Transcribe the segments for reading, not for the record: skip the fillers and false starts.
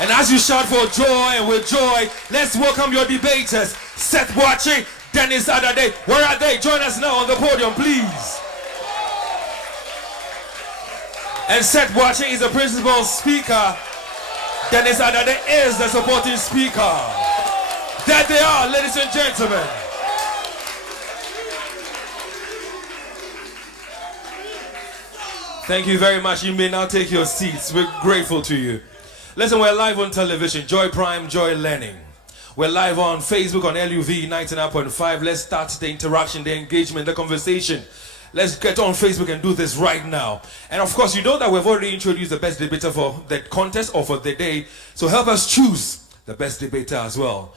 And as you shout for joy and with joy, let's welcome your debaters. Seth Boache, Dennis Adade. Where are they? Join us now on the podium, please. And Seth Boache is the principal speaker. Dennis Adade is the supporting speaker. There they are, ladies and gentlemen. Thank you very much. You may now take your seats. We're grateful to you. Listen, we're live on television, Joy Prime, Joy Learning. We're live on Facebook on LUV 99.5. Let's start the interaction, the engagement, the conversation. Let's get on Facebook and do this right now. And of course, you know that we've already introduced the best debater for the contest or for the day. So help us choose the best debater as well.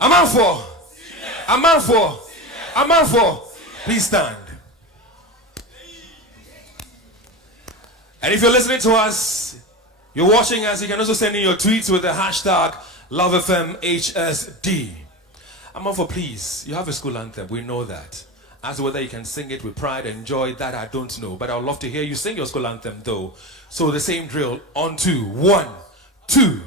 A man for. Please stand. And if you're listening to us, you're watching us, you can also send in your tweets with the hashtag LoveFMHSD. I'm for please. You have a school anthem. We know that. As to whether you can sing it with pride and joy, that I don't know. But I would love to hear you sing your school anthem though. So the same drill. On 2. 1, 2.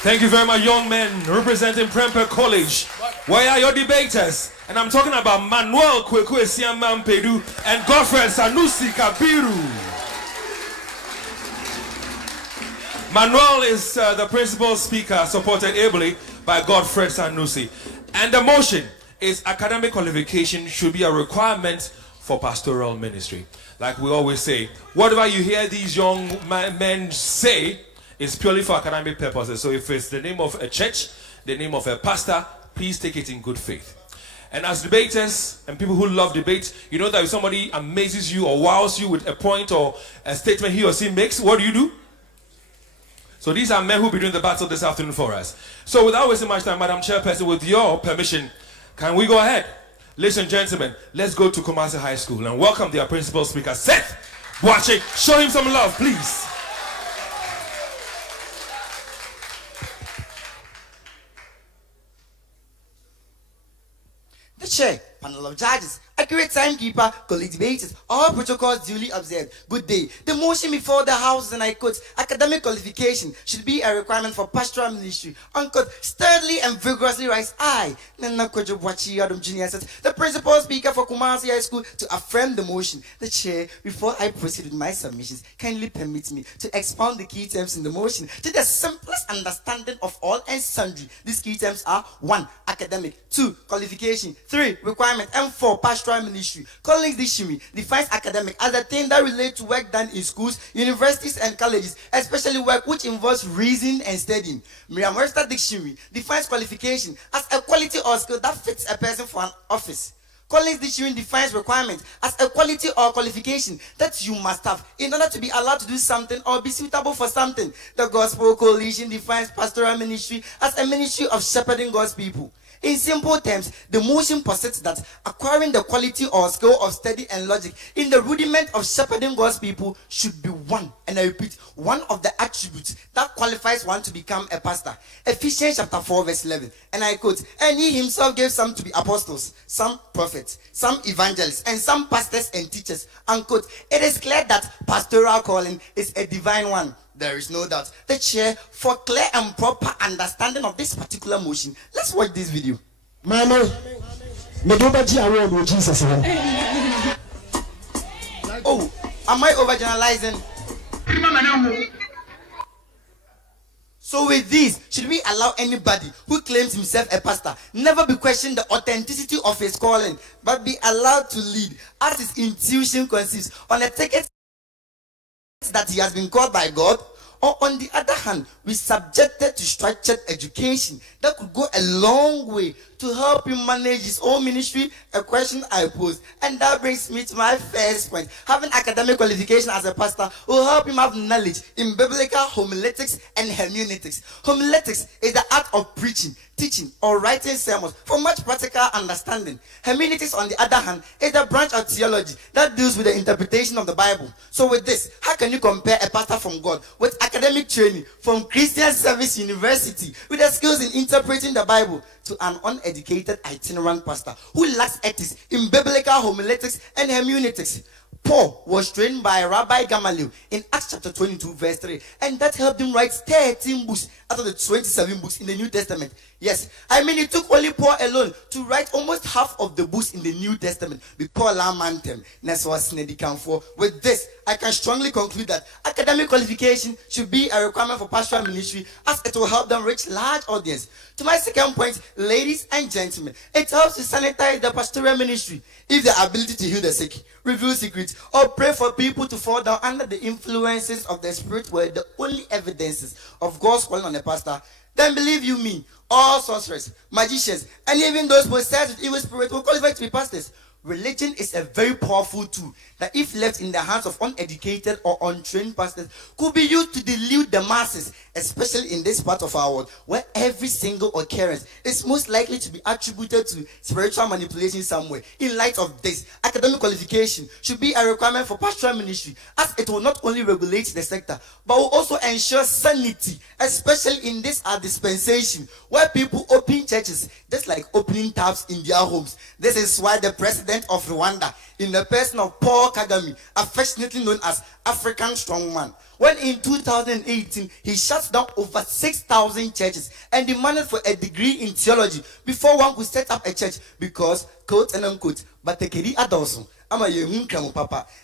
Thank you very much, young men representing Prempeh College. Where are your debaters? And I'm talking about Manuel Kwekwe Siamam Pedu and Godfred Sanusi Kabiru. Manuel is the principal speaker, supported ably by Godfred Sanusi. And the motion is academic qualification should be a requirement for pastoral ministry. Like we always say, whatever you hear these young men say, it's purely for academic purposes. So if it's the name of a church, the name of a pastor, please take it in good faith. And as debaters and people who love debate, you know that if somebody amazes you or wows you with a point or a statement he or she makes, what do? So these are men who will be doing the battle this afternoon for us. So without wasting much time, Madam Chairperson, with your permission, can we go ahead? Ladies and gentlemen, let's go to Kumasi High School and welcome their principal speaker, Seth Boache. Show him some love, please. The chair, panel of judges, accurate timekeeper, colleague debaters, all protocols duly observed. Good day. The motion before the House, and I quote, academic qualification should be a requirement for pastoral ministry. Unquote, sturdily and vigorously writes I, Nana Akufo-Addo Jr. says, the principal speaker for Kumasi High School to affirm the motion. The chair, before I proceed with my submissions, kindly permit me to expound the key terms in the motion to the simplest understanding of all and sundry. These key terms are 1. Academic, 2. Qualification, 3. Requirement, and 4. Pastoral pastoral ministry. Collins Dictionary defines academic as a thing that relates to work done in schools, universities, and colleges, especially work which involves reasoning and studying. Merriam-Webster Dictionary defines qualification as a quality or skill that fits a person for an office. Collins Dictionary defines requirement as a quality or qualification that you must have in order to be allowed to do something or be suitable for something. The Gospel Coalition defines pastoral ministry as a ministry of shepherding God's people. In simple terms, the motion posits that acquiring the quality or skill of study and logic in the rudiment of shepherding God's people should be one, and I repeat, one of the attributes that qualifies one to become a pastor. Ephesians chapter 4 verse 11, and I quote, "And he himself gave some to be apostles, some prophets, some evangelists, and some pastors and teachers," unquote. It is clear that pastoral calling is a divine one. There is no doubt. The chair, for clear and proper understanding of this particular motion, let's watch this video. Mama, Jesus. Oh, am I overgeneralizing? So with this, should we allow anybody who claims himself a pastor never be questioned the authenticity of his calling, but be allowed to lead as his intuition consists on a ticket that he has been called by God? Or on the other hand, we subjected to structured education that could go a long way to help him manage his own ministry? A question I pose, and that brings me to my first point. Having academic qualification as a pastor will help him have knowledge in biblical homiletics and hermeneutics. Homiletics is the art of preaching, teaching, or writing sermons for much practical understanding. Hermeneutics, on the other hand, is the branch of theology that deals with the interpretation of the Bible. So with this, how can you compare a pastor from God with academic training from Christian Service University with the skills in interpreting the Bible to an uneducated itinerant pastor who lacks ethics in biblical homiletics and hermeneutics? Paul was trained by Rabbi Gamaliel in Acts chapter 22 verse 3, and that helped him write 13 books out of the 27 books in the New Testament. Yes, I mean it took only Paul alone to write almost half of the books in the New Testament. With this, I can strongly conclude that academic qualification should be a requirement for pastoral ministry, as it will help them reach large audience. To my second point, ladies and gentlemen, it helps to sanitize the pastoral ministry. If the ability to heal the sick, reveal secrets, or pray for people to fall down under the influences of the Spirit were the only evidences of God's calling on a pastor, then believe you me, all sorcerers, magicians, and even those possessed with evil spirits will qualify to be pastors. Religion is a very powerful tool that, if left in the hands of uneducated or untrained pastors, could be used to delude the masses, especially in this part of our world where every single occurrence is most likely to be attributed to spiritual manipulation somewhere. In light of this, academic qualification should be a requirement for pastoral ministry, as it will not only regulate the sector but will also ensure sanity, especially in this dispensation where people open churches just like opening taps in their homes. This is why the president of Rwanda, in the person of Paul Kagame, affectionately known as African Strongman, when in 2018 he shut down over 6,000 churches and demanded for a degree in theology before one could set up a church because, quote and unquote, batekeri adoso.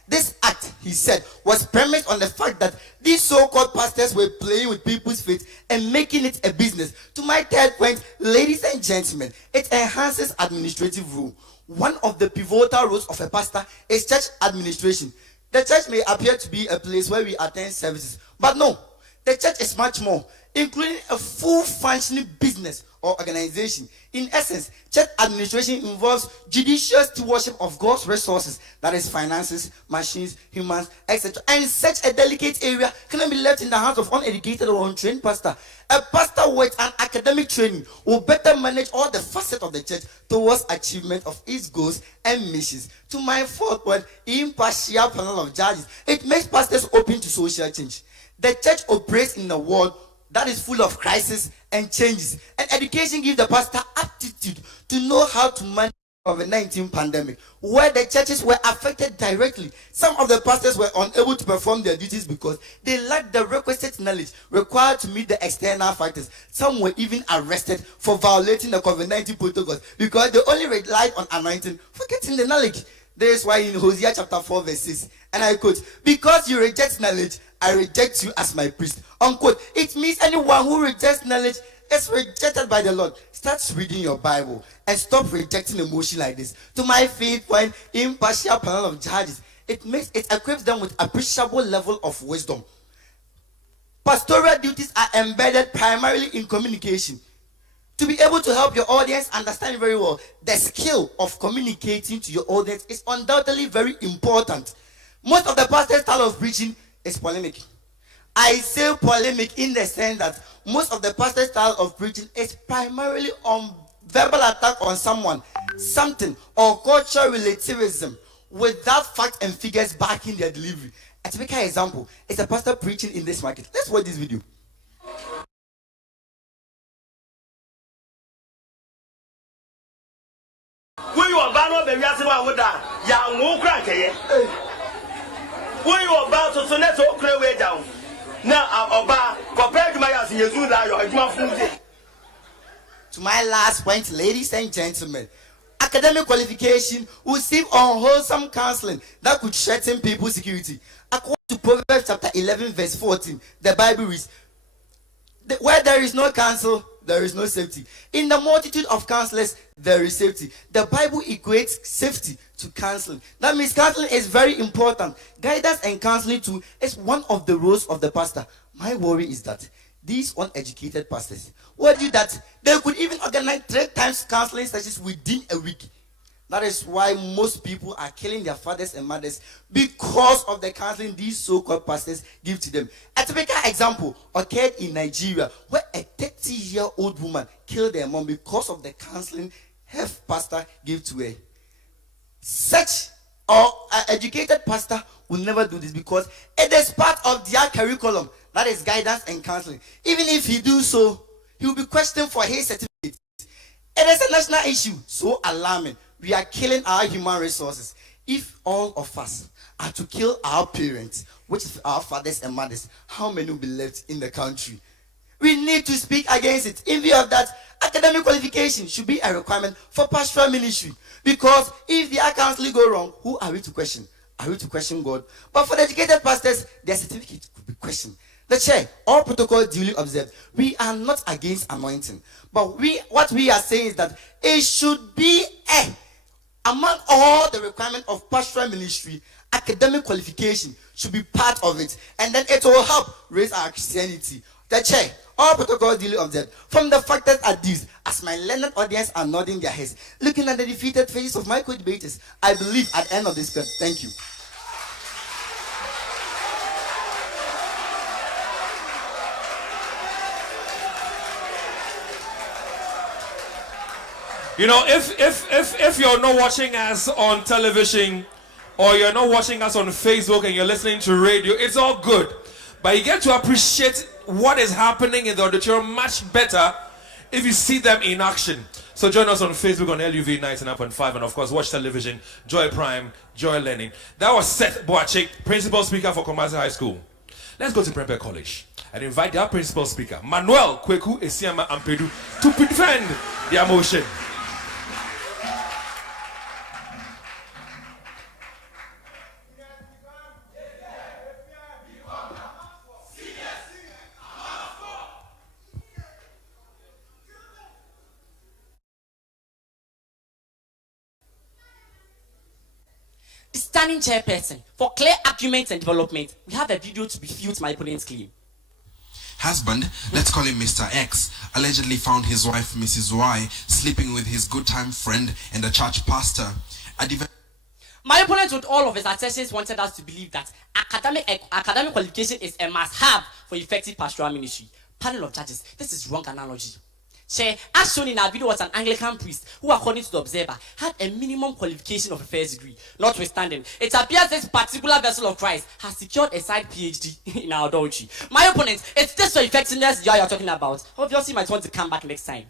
This act, he said, was premised on the fact that these so-called pastors were playing with people's faith and making it a business. To my third point, ladies and gentlemen, it enhances administrative rule. One of the pivotal roles of a pastor is church administration. The church may appear to be a place where we attend services, but no, the church is much more, including a full functioning business or organization. In essence, church administration involves judicious stewardship of God's resources, that is finances, machines, humans, etc. And such a delicate area cannot be left in the hands of uneducated or untrained pastor. A pastor with an academic training will better manage all the facets of the church towards achievement of its goals and missions. To my fourth point, impartial panel of judges. It makes pastors open to social change. The church operates in a world that is full of crises and changes, and education gives the pastor aptitude to know how to manage the COVID-19 pandemic, where the churches were affected directly. Some of the pastors were unable to perform their duties because they lacked the requisite knowledge required to meet the external factors. Some were even arrested for violating the COVID-19 protocols because they only relied on anointing, forgetting the knowledge. This is why in Hosea chapter 4 verse 6, and I quote, "Because you reject knowledge, I reject you as my priest," unquote. It means anyone who rejects knowledge is rejected by the Lord. Start reading your Bible and stop rejecting emotion like this. To my faith point, impartial panel of judges, it equips them with appreciable level of wisdom. Pastoral duties are embedded primarily in communication. To be able to help your audience understand very well, the skill of communicating to your audience is undoubtedly very important. Most of the pastor's style of preaching is polemic. I say polemic in the sense that most of the pastor's style of preaching is primarily on verbal attack on someone, something, or cultural relativism without facts and figures backing their delivery. A typical example is a pastor preaching in this market. Let's watch this video. When you are about to be asking about that, young won't crack it. When you are about to net so clear way down. Now, about compared to my house, you do that. To my last point, ladies and gentlemen, academic qualification will receive unwholesome counseling that could threaten people's security. According to Proverbs chapter 11, verse 14, the Bible reads, where there is no counsel, there is no safety. In the multitude of counselors, there is safety. The Bible equates safety to counseling. That means counseling is very important. Guidance and counseling too is one of the roles of the pastor. My worry is that these uneducated pastors will do that. They could even organize 3 times counseling sessions within a week. That is why most people are killing their fathers and mothers because of the counseling these so-called pastors give to them. A typical example occurred in Nigeria where a 30-year-old woman killed her mom because of the counseling her pastor gave to her. Such an educated pastor will never do this because it is part of their curriculum. That is guidance and counseling. Even if he do so, he will be questioned for his certificate. It is a national issue, so alarming. We are killing our human resources. If all of us are to kill our parents, which is our fathers and mothers, how many will be left in the country? We need to speak against it. In view of that, academic qualification should be a requirement for pastoral ministry. Because if the counseling go wrong, who are we to question? Are we to question God? But for the educated pastors, their certificate could be questioned. The chair, all protocols duly observed. We are not against anointing. But what we are saying is that it should be among all the requirements of pastoral ministry, academic qualification should be part of it. And then it will help raise our Christianity. The chair, all protocols duly observed. From the factors are these, as my learned audience are nodding their heads, looking at the defeated faces of my co-debaters, I believe at the end of this clip. Thank you. You know, if you're not watching us on television or you're not watching us on Facebook and you're listening to radio, it's all good. But you get to appreciate what is happening in the auditorium much better if you see them in action. So join us on Facebook on LUV 99.5 and of course watch television, Joy Prime, Joy Learning. That was Seth Boachik, Principal Speaker for Kumasi High School. Let's go to Prempeh College and invite their Principal Speaker, Manuel Kweku Esiama Ampedu, to defend their motion. Standing chairperson, for clear arguments and development, we have a video to refute my opponent's claim. Husband, let's call him Mr. X, allegedly found his wife Mrs. Y sleeping with his good time friend and a church pastor. My opponent with all of his assertions wanted us to believe that academic qualification is a must-have for effective pastoral ministry. Panel of judges, this is wrong analogy. Chair, as shown in our video, was an Anglican priest who, according to the Observer, had a minimum qualification of a first degree. Notwithstanding, it appears this particular vessel of Christ has secured a side PhD in our adultery. My opponent, it's this for effectiveness you're talking about. Obviously, you might want to come back next time.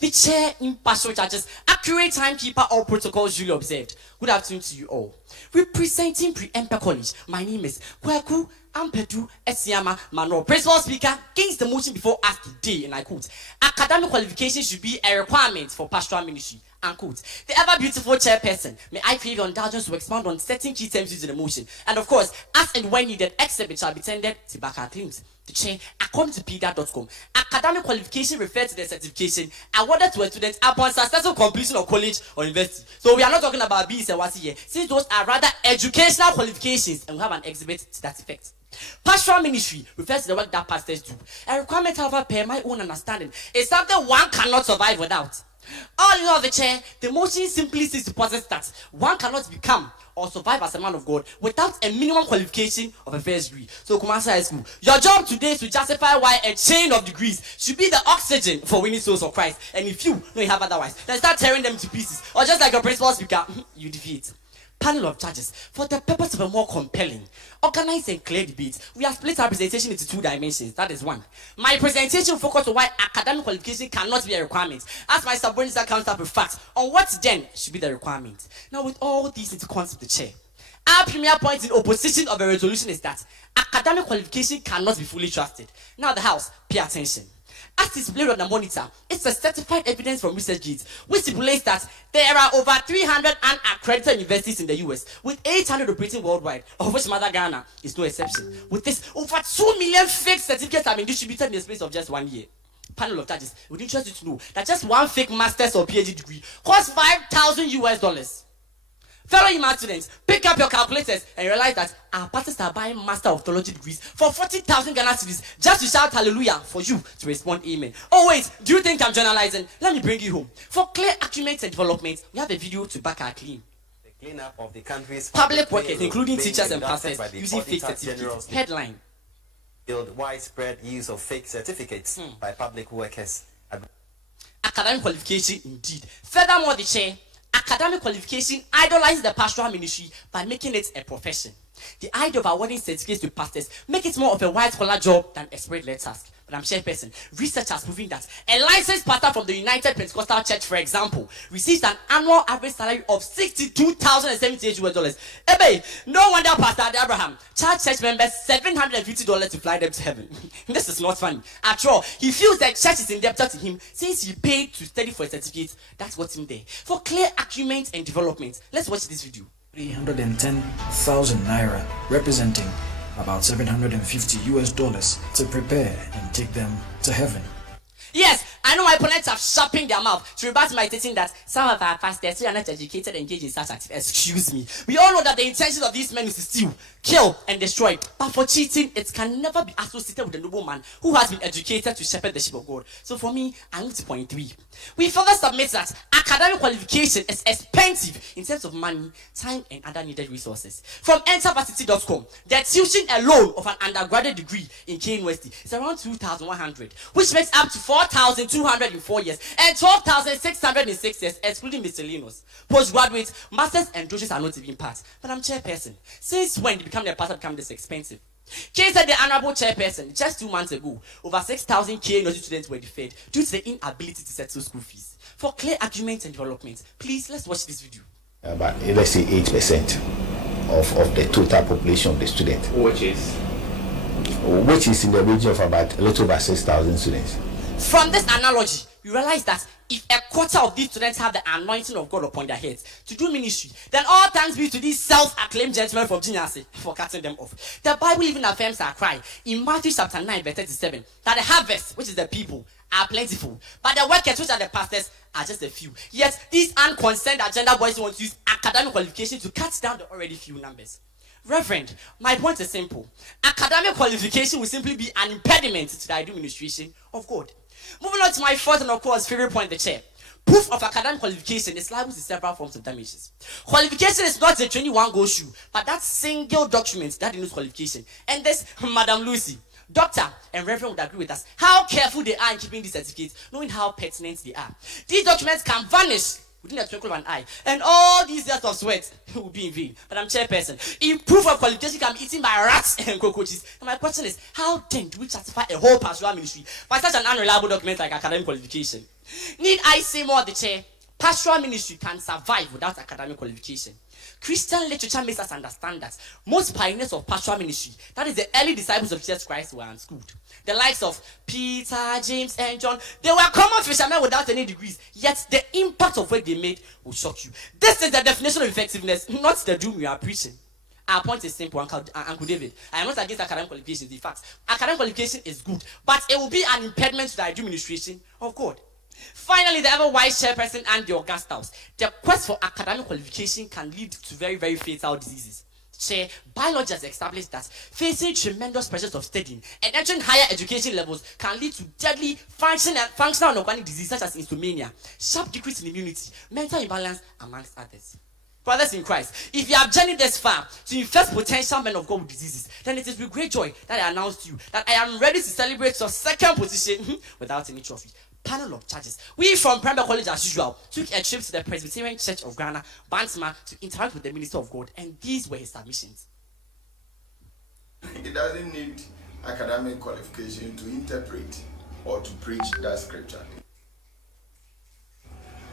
The chair, impartial judges, accurate timekeeper, all protocols duly observed. Good afternoon to you all. Representing Prempeh College, my name is Akufo-Addo Esiama Manuel, Principal Speaker, against the motion before us today, and I quote, academic qualification should be a requirement for pastoral ministry. unquote. The ever beautiful chairperson, may I crave your indulgence to expound on certain key terms used in the motion. And of course, as and when needed, exhibit shall be tendered to back our claims. The chair, according to PDA.com, academic qualification refers to the certification awarded to a student upon successful completion of college or university. So we are not talking about B's and what's here, since those are rather educational qualifications, and we have an exhibit to that effect. Pastoral ministry refers to the work that pastors do. A requirement, however, per my own understanding, is something one cannot survive without. All in all, the chair, the motion simply sees to possess that one cannot become or survive as a man of God without a minimum qualification of a first degree. So, Kumasi High School, your job today is to justify why a chain of degrees should be the oxygen for winning souls of Christ. And if you know you have otherwise, then start tearing them to pieces. Or just like your principal speaker, you defeat. Panel of judges, for the purpose of a more compelling, organized and clear debate, we have split our presentation into 2 dimensions. That is one. My presentation focused on why academic qualification cannot be a requirement, as my subordinates comes up with facts on what then should be the requirement. Now, with all these into concept, the chair, our premier point in opposition of a resolution is that academic qualification cannot be fully trusted. Now, the House, pay attention. As displayed on the monitor, it's a certified evidence from ResearchGate, which stipulates that there are over 300 unaccredited universities in the US, with 800 operating worldwide, of which Mother Ghana is no exception. With this, over 2 million fake certificates have been distributed in the space of just 1 year. Panel of judges, it would interest you to know that just one fake master's or PhD degree costs $5,000. Fellow UMass students, pick up your calculators and realize that our pastors are buying Master of Theology degrees for 40,000 Ghana cedis just to shout hallelujah for you to respond amen. Oh wait, do you think I'm generalizing? Let me bring you home. For clear arguments and development, we have a video to back our claim. The cleanup of the country's public workers, including teachers and pastors, using fake certificates. Headline: build widespread use of fake certificates by public workers. Academic qualification indeed. Furthermore, the chair, academic qualification idolizes the pastoral ministry by making it a profession. The idea of awarding certificates to pastors make it more of a white-collar job than a spread-led task. But I'm chairperson. Research has proven that a licensed pastor from the United Pentecostal Church, for example, receives an annual average salary of $62,078. Ebe, no wonder Pastor Abraham charged church members $750 to fly them to heaven. This is not funny. After all, he feels that church is indebted to him since he paid to study for a certificate. That's what's in there. For clear argument and development, let's watch this video. 310,000 naira, representing about $750 to prepare and take them to heaven. Yes, I know my opponents have sharpened their mouth to rebut my stating that some of our pastors who are not educated and engaged in such activities. Excuse me. We all know that the intentions of these men is to steal, kill, and destroy. But for cheating, it can never be associated with a nobleman who has been educated to shepherd the sheep of God. So for me, I move to point 3. We further submit that academic qualification is expensive in terms of money, time, and other needed resources. From entervarsity.com, the tuition alone of an undergraduate degree in K University is around 2,100, which makes up to 4,200 in 4 years and 12,600 in 6 years, excluding miscellaneous. Postgraduate, masters, and doctorates are not even part. But I'm chairperson. Since when did becoming a pastor become this expensive? Kay said the honorable chairperson just 2 months ago, over 6,000 K university students were deferred due to the inability to settle school fees. For clear argument and development, please let's watch this video. About let's say 8% of the total population of the student, which is in the region of about a little over 6,000 students. From this analogy, you realize that if a quarter of these students have the anointing of God upon their heads to do ministry, then all thanks be to these self-acclaimed gentlemen from Genius for cutting them off. The Bible even affirms our cry in Matthew chapter 9 verse 37 that the harvest, which is the people, are plentiful, but the workers, which are the pastors, are just a few. Yet these unconcerned agenda boys want to use academic qualification to cut down the already few numbers. Reverend, my point is simple. Academic qualification will simply be an impediment to the ideal administration of God. Moving on to my fourth and of course favorite point, the chair. Proof of academic qualification is liable to several forms of damages. Qualification is not a 21-go shoe, but that single document that denotes qualification. And this, Madam Lucy, Doctor and Reverend would agree with us how careful they are in keeping these certificates, knowing how pertinent they are. These documents can vanish within a twinkle of an eye, and all these years of sweat will be in vain. But I'm chairperson. If proof of qualification can be eaten by rats and cockroaches, and my question is, how then do we justify a whole pastoral ministry by such an unreliable document like academic qualification? Need I say more, the chair? Pastoral ministry can survive without academic qualification. Christian literature makes us understand that most pioneers of pastoral ministry, that is the early disciples of Jesus Christ, were unschooled. The likes of Peter, James, and John, they were common fishermen without any degrees, yet the impact of what they made will shock you. This is the definition of effectiveness, not the doom we are preaching. Our point is simple, Uncle David. I am not against academic qualifications. In fact, academic qualification is good, but it will be an impediment to the administration of God. Finally, the ever-wise chairperson and the Augustus. The quest for academic qualification can lead to very, very fatal diseases. Chair, biology has established that facing tremendous pressures of studying and entering higher education levels can lead to deadly functional and organic diseases such as insomnia, sharp decrease in immunity, mental imbalance, amongst others. Brothers in Christ, if you have journeyed this far to infest potential men of God with diseases, then it is with great joy that I announce to you that I am ready to celebrate your second position without any trophy. Panel of judges. We from Prempeh College, as usual, took a trip to the Presbyterian Church of Ghana, Bantama, to interact with the Minister of God, and these were his submissions. It doesn't need academic qualification to interpret or to preach that scripture.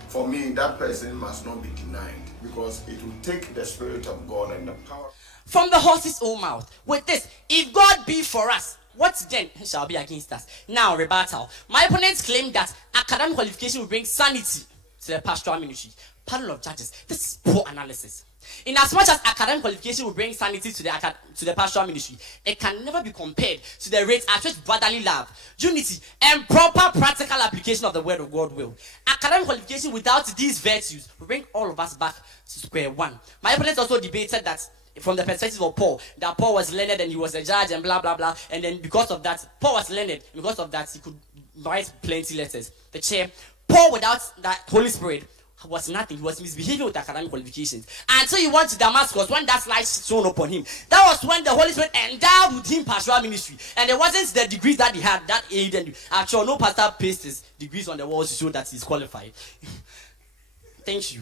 For me, that person must not be denied, because it will take the Spirit of God and the power. From the horse's own mouth, with this, if God be for us, what then shall be against us? Now, rebuttal. My opponents claim that academic qualification will bring sanity to the pastoral ministry. Panel of judges, this is poor analysis. In as much as academic qualification will bring sanity to the pastoral ministry, it can never be compared to the rate at which brotherly love, unity, and proper practical application of the word of God will. Academic qualification without these virtues will bring all of us back to square one. My opponents also debated that from the perspective of Paul, that Paul was learned and he was a judge and blah blah blah, and then because of that, Paul was learned, because of that he could write plenty letters. The chair, Paul without that Holy Spirit was nothing. He was misbehaving with academic qualifications until he went to Damascus. When that light shone upon him, that was when the Holy Spirit endowed with him pastoral ministry, and it wasn't the degrees that he had that aided. Actually, no pastor pastes his degrees on the walls to show that he's qualified. Thank you.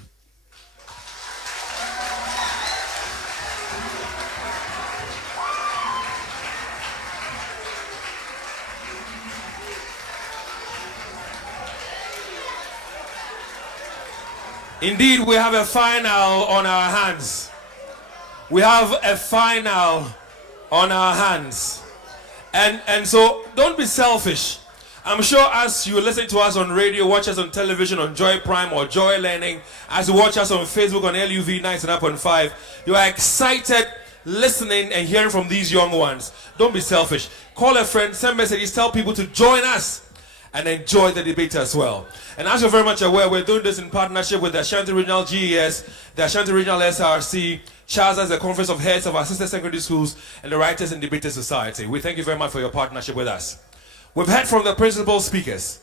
Indeed, we have a final on our hands. We have a final on our hands. And so don't be selfish. I'm sure as you listen to us on radio, watch us on television, on Joy Prime or Joy Learning, as you watch us on Facebook on LUV 99.5, you are excited listening and hearing from these young ones. Don't be selfish. Call a friend, send messages, tell people to join us and enjoy the debate as well. And as you're very much aware, we're doing this in partnership with the Ashanti Regional GES, the Ashanti Regional SRC, Charles as the Conference of Heads of our sister secondary schools, and the Writers and Debaters Society. We thank you very much for your partnership with us. We've heard from the principal speakers,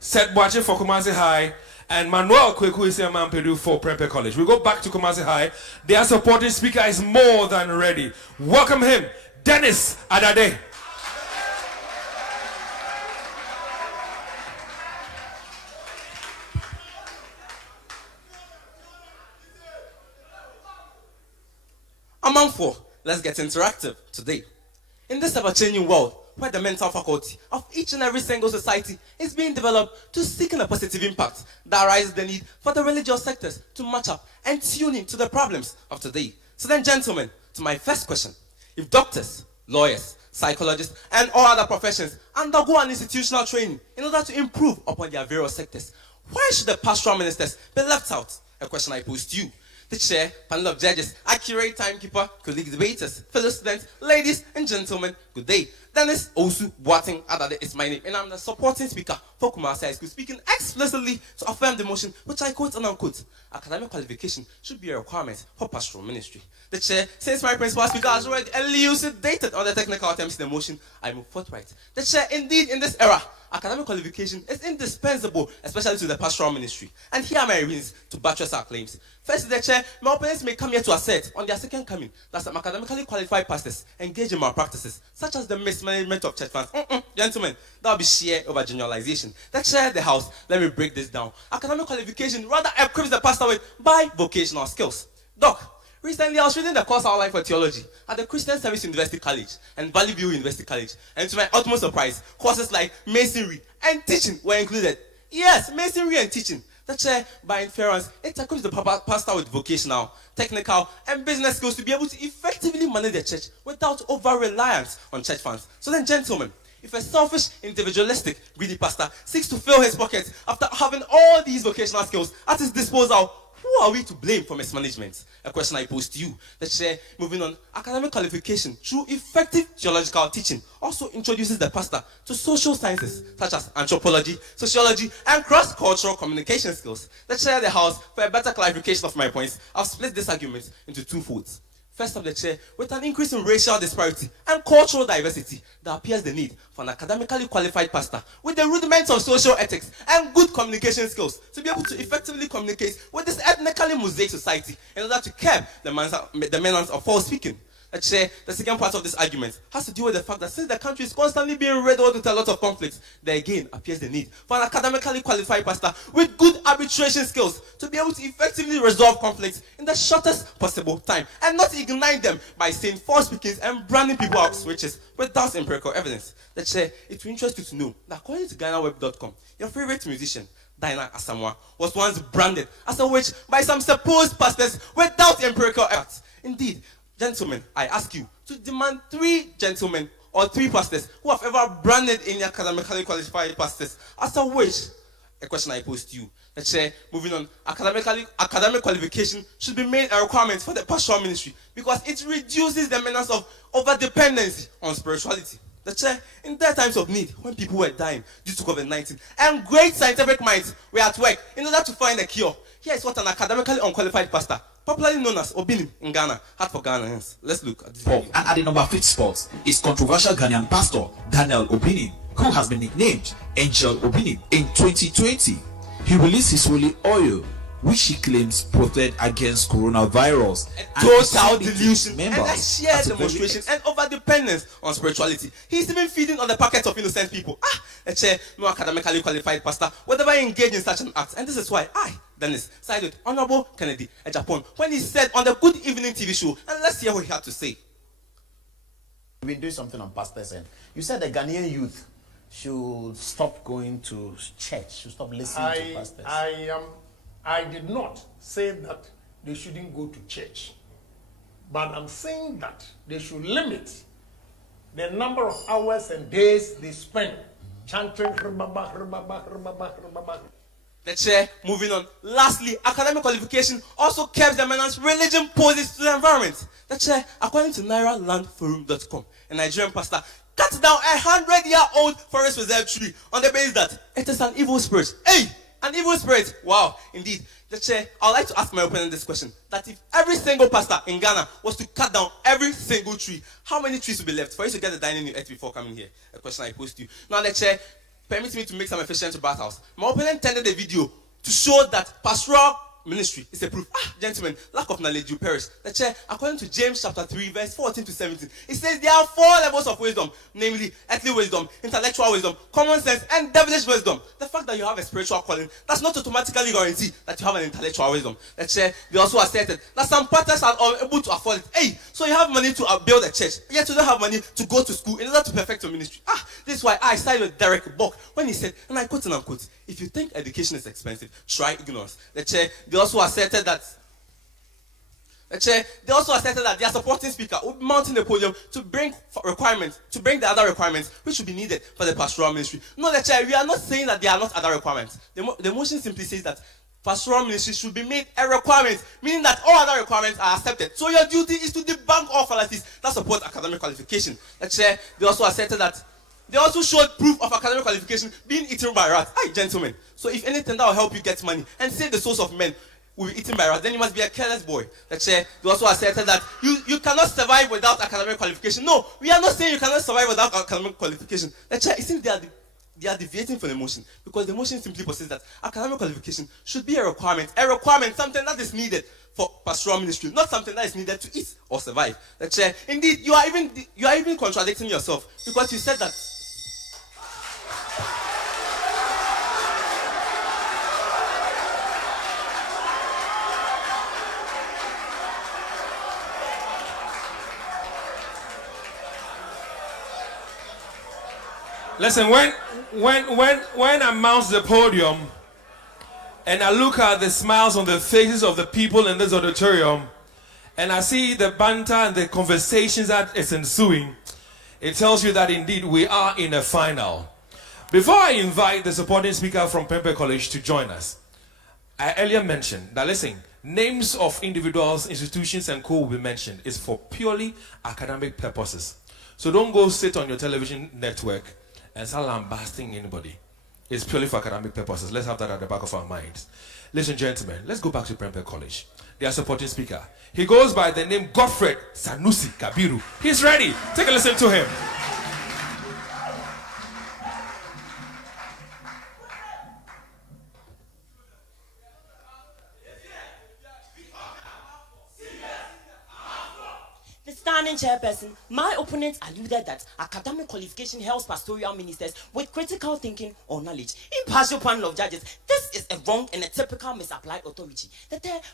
Seth Boache for Kumasi High, and Manuel Kwekuisiamampedu for Prempeh College. We go back to Kumasi High. Their supporting speaker is more than ready. Welcome him, Dennis Adade. Among four, let's get interactive today. In this ever-changing world, where the mental faculty of each and every single society is being developed to seeking a positive impact, that arises the need for the religious sectors to match up and tune in to the problems of today. So then, gentlemen, to my first question. If doctors, lawyers, psychologists, and all other professions undergo an institutional training in order to improve upon their various sectors, why should the pastoral ministers be left out? A question I pose to you. The chair, panel of judges, accurate timekeeper, colleague debaters, fellow students, ladies and gentlemen, good day. Dennis Osu Boateng Adade is my name, and I'm the supporting speaker for Kumasi High School, speaking explicitly to affirm the motion, which I quote and unquote, academic qualification should be a requirement for pastoral ministry. The chair, since my principal speaker has already elucidated on the technical terms in the motion, I move forthright. The chair, indeed, in this era, academic qualification is indispensable, especially to the pastoral ministry. And here are my reasons to buttress our claims. First, the chair, my opponents may come here to assert on their second coming that some academically qualified pastors engage in malpractices, such as the mismanagement of church funds. Gentlemen, that will be sheer overgeneralization. The chair, the house, let me break this down. Academic qualification rather equips the pastor with bi-vocational skills. Doc, recently, I was reading the course outline for theology at the Christian Service University College and Valley View University College. And to my utmost surprise, courses like masonry and teaching were included. Yes, masonry and teaching. The chair, by inference, it equips the pastor with vocational, technical, and business skills to be able to effectively manage the church without over-reliance on church funds. So then, gentlemen, if a selfish, individualistic, greedy pastor seeks to fill his pockets after having all these vocational skills at his disposal, who are we to blame for mismanagement? A question I pose to you. The chair, moving on, academic qualification through effective theological teaching also introduces the pastor to social sciences such as anthropology, sociology, and cross-cultural communication skills. The chair, the house, for a better clarification of my points, I've split this argument into two folds. First of the chair, with an increase in racial disparity and cultural diversity, there appears the need for an academically qualified pastor with the rudiments of social ethics and good communication skills to be able to effectively communicate with this ethnically mosaic society in order to curb the menace of false speaking. The second part of this argument has to do with the fact that since the country is constantly being riddled with a lot of conflicts, there again appears the need for an academically qualified pastor with good arbitration skills to be able to effectively resolve conflicts in the shortest possible time and not ignite them by saying false speakings and branding people out switches without empirical evidence. It will interest you to know that according to GhanaWeb.com, your favorite musician, Dinah Asamoah, was once branded as a witch by some supposed pastors without empirical evidence. Indeed, gentlemen, I ask you to demand 3 gentlemen or 3 pastors who have ever branded any academically qualified pastors as a witch. A question I pose to you. Moving on, academic qualification should be made a requirement for the pastoral ministry because it reduces the menace of over-dependency on spirituality. In their times of need, when people were dying due to COVID-19 and great scientific minds were at work in order to find a cure, here is what an academically unqualified pastor, popularly known as Obinim in Ghana, had for Ghanaians. Let's look at this video. And at the number 5th spot is controversial Ghanaian pastor Daniel Obinim, who has been nicknamed Angel Obinim. In 2020, he released his holy oil, which he claims protect against coronavirus. A total delusion and a sheer demonstration and over-dependence on spirituality. He's even feeding on the pockets of innocent people. No academically qualified pastor would ever engage in such an act. And this is why I, Dennis, sided with Honorable Kennedy at Japan when he said on the Good Evening TV show, and let's hear what he had to say. We've been doing something on pastors, and you said the Ghanaian youth should stop going to church, should stop listening to pastors. I did not say that they shouldn't go to church, but I'm saying that they should limit the number of hours and days they spend chanting. Moving on. Lastly, academic qualification also keeps the menace religion poses to the environment. According to NairaLandForum.com, a Nigerian pastor cut down a 100-year-old forest reserve tree on the basis that it is an evil spirit. Hey! An evil spirit. Wow, indeed. I'd like to ask my opponent this question. That if every single pastor in Ghana was to cut down every single tree, how many trees would be left for you to get the dining new earth before coming here? A question I posed to you. Now, permit me to make some efficient rebuttals. My opponent tended a video to show that pastoral ministry is a proof. Gentlemen, lack of knowledge you perish. According to James chapter 3, verse 14 to 17, it says there are 4 levels of wisdom, namely earthly wisdom, intellectual wisdom, common sense, and devilish wisdom. The fact that you have a spiritual calling does not automatically guarantee that you have an intellectual wisdom. They also asserted that some pastors are unable to afford it. Hey, so you have money to build a church, yet you don't have money to go to school in order to perfect your ministry. This is why I sided with Derek Bock when he said, and I quote and unquote, if you think education is expensive, try ignorance. They also asserted that their supporting speaker would be mounting the podium to bring the other requirements which would be needed for the pastoral ministry. No, we are not saying that there are not other requirements. The motion simply says that pastoral ministry should be made a requirement, meaning that all other requirements are accepted. So your duty is to debunk all fallacies that support academic qualification. They also asserted that they also showed proof of academic qualification being eaten by rats. Gentlemen, so if anything that will help you get money and save the souls of men will be eaten by rats, then you must be a careless boy. They also asserted that you cannot survive without academic qualification. No, we are not saying you cannot survive without academic qualification. It seems they are deviating from the motion because the motion simply possesses that academic qualification should be a requirement, something that is needed for pastoral ministry, not something that is needed to eat or survive. Indeed, you are even contradicting yourself because you said that. Listen, when I mounts the podium, and I look at the smiles on the faces of the people in this auditorium, and I see the banter and the conversations that is ensuing, it tells you that indeed we are in a final. Before I invite the supporting speaker from Prempeh College to join us, I earlier mentioned that, listen, names of individuals, institutions, and co will be mentioned is for purely academic purposes. So don't go sit on your television network and start lambasting anybody. It's purely for academic purposes. Let's have that at the back of our minds. Ladies and gentlemen, let's go back to Prempeh College. Their supporting speaker. He goes by the name Godfred Sanusi Kabiru. He's ready. Take a listen to him. Standing chairperson, my opponent alluded that academic qualification helps pastoral ministers with critical thinking or knowledge. Impartial panel of judges, this is a wrong and a typical misapplied authority.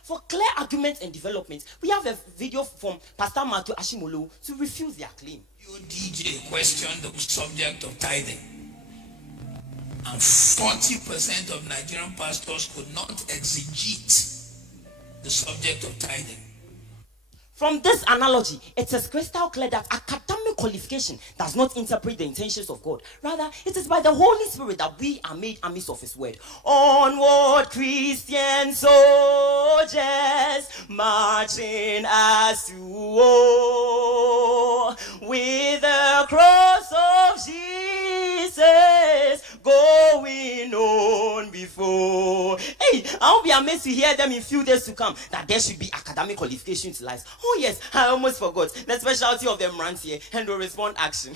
For clear argument and development, we have a video from Pastor Matthew Ashimolo to refute their claim. You DJ questioned the subject of tithing, and 40% of Nigerian pastors could not exegete the subject of tithing. From this analogy, it is crystal clear that academic qualification does not interpret the intentions of God. Rather, it is by the Holy Spirit that we are made armies of His word. Onward, Christian soldiers, marching as to war, with the cross of Jesus going on before. Hey, I'll be amazed to hear them in few days to come that there should be academic qualification to life. Oh yes, I almost forgot. The specialty of them runs here and will respond action.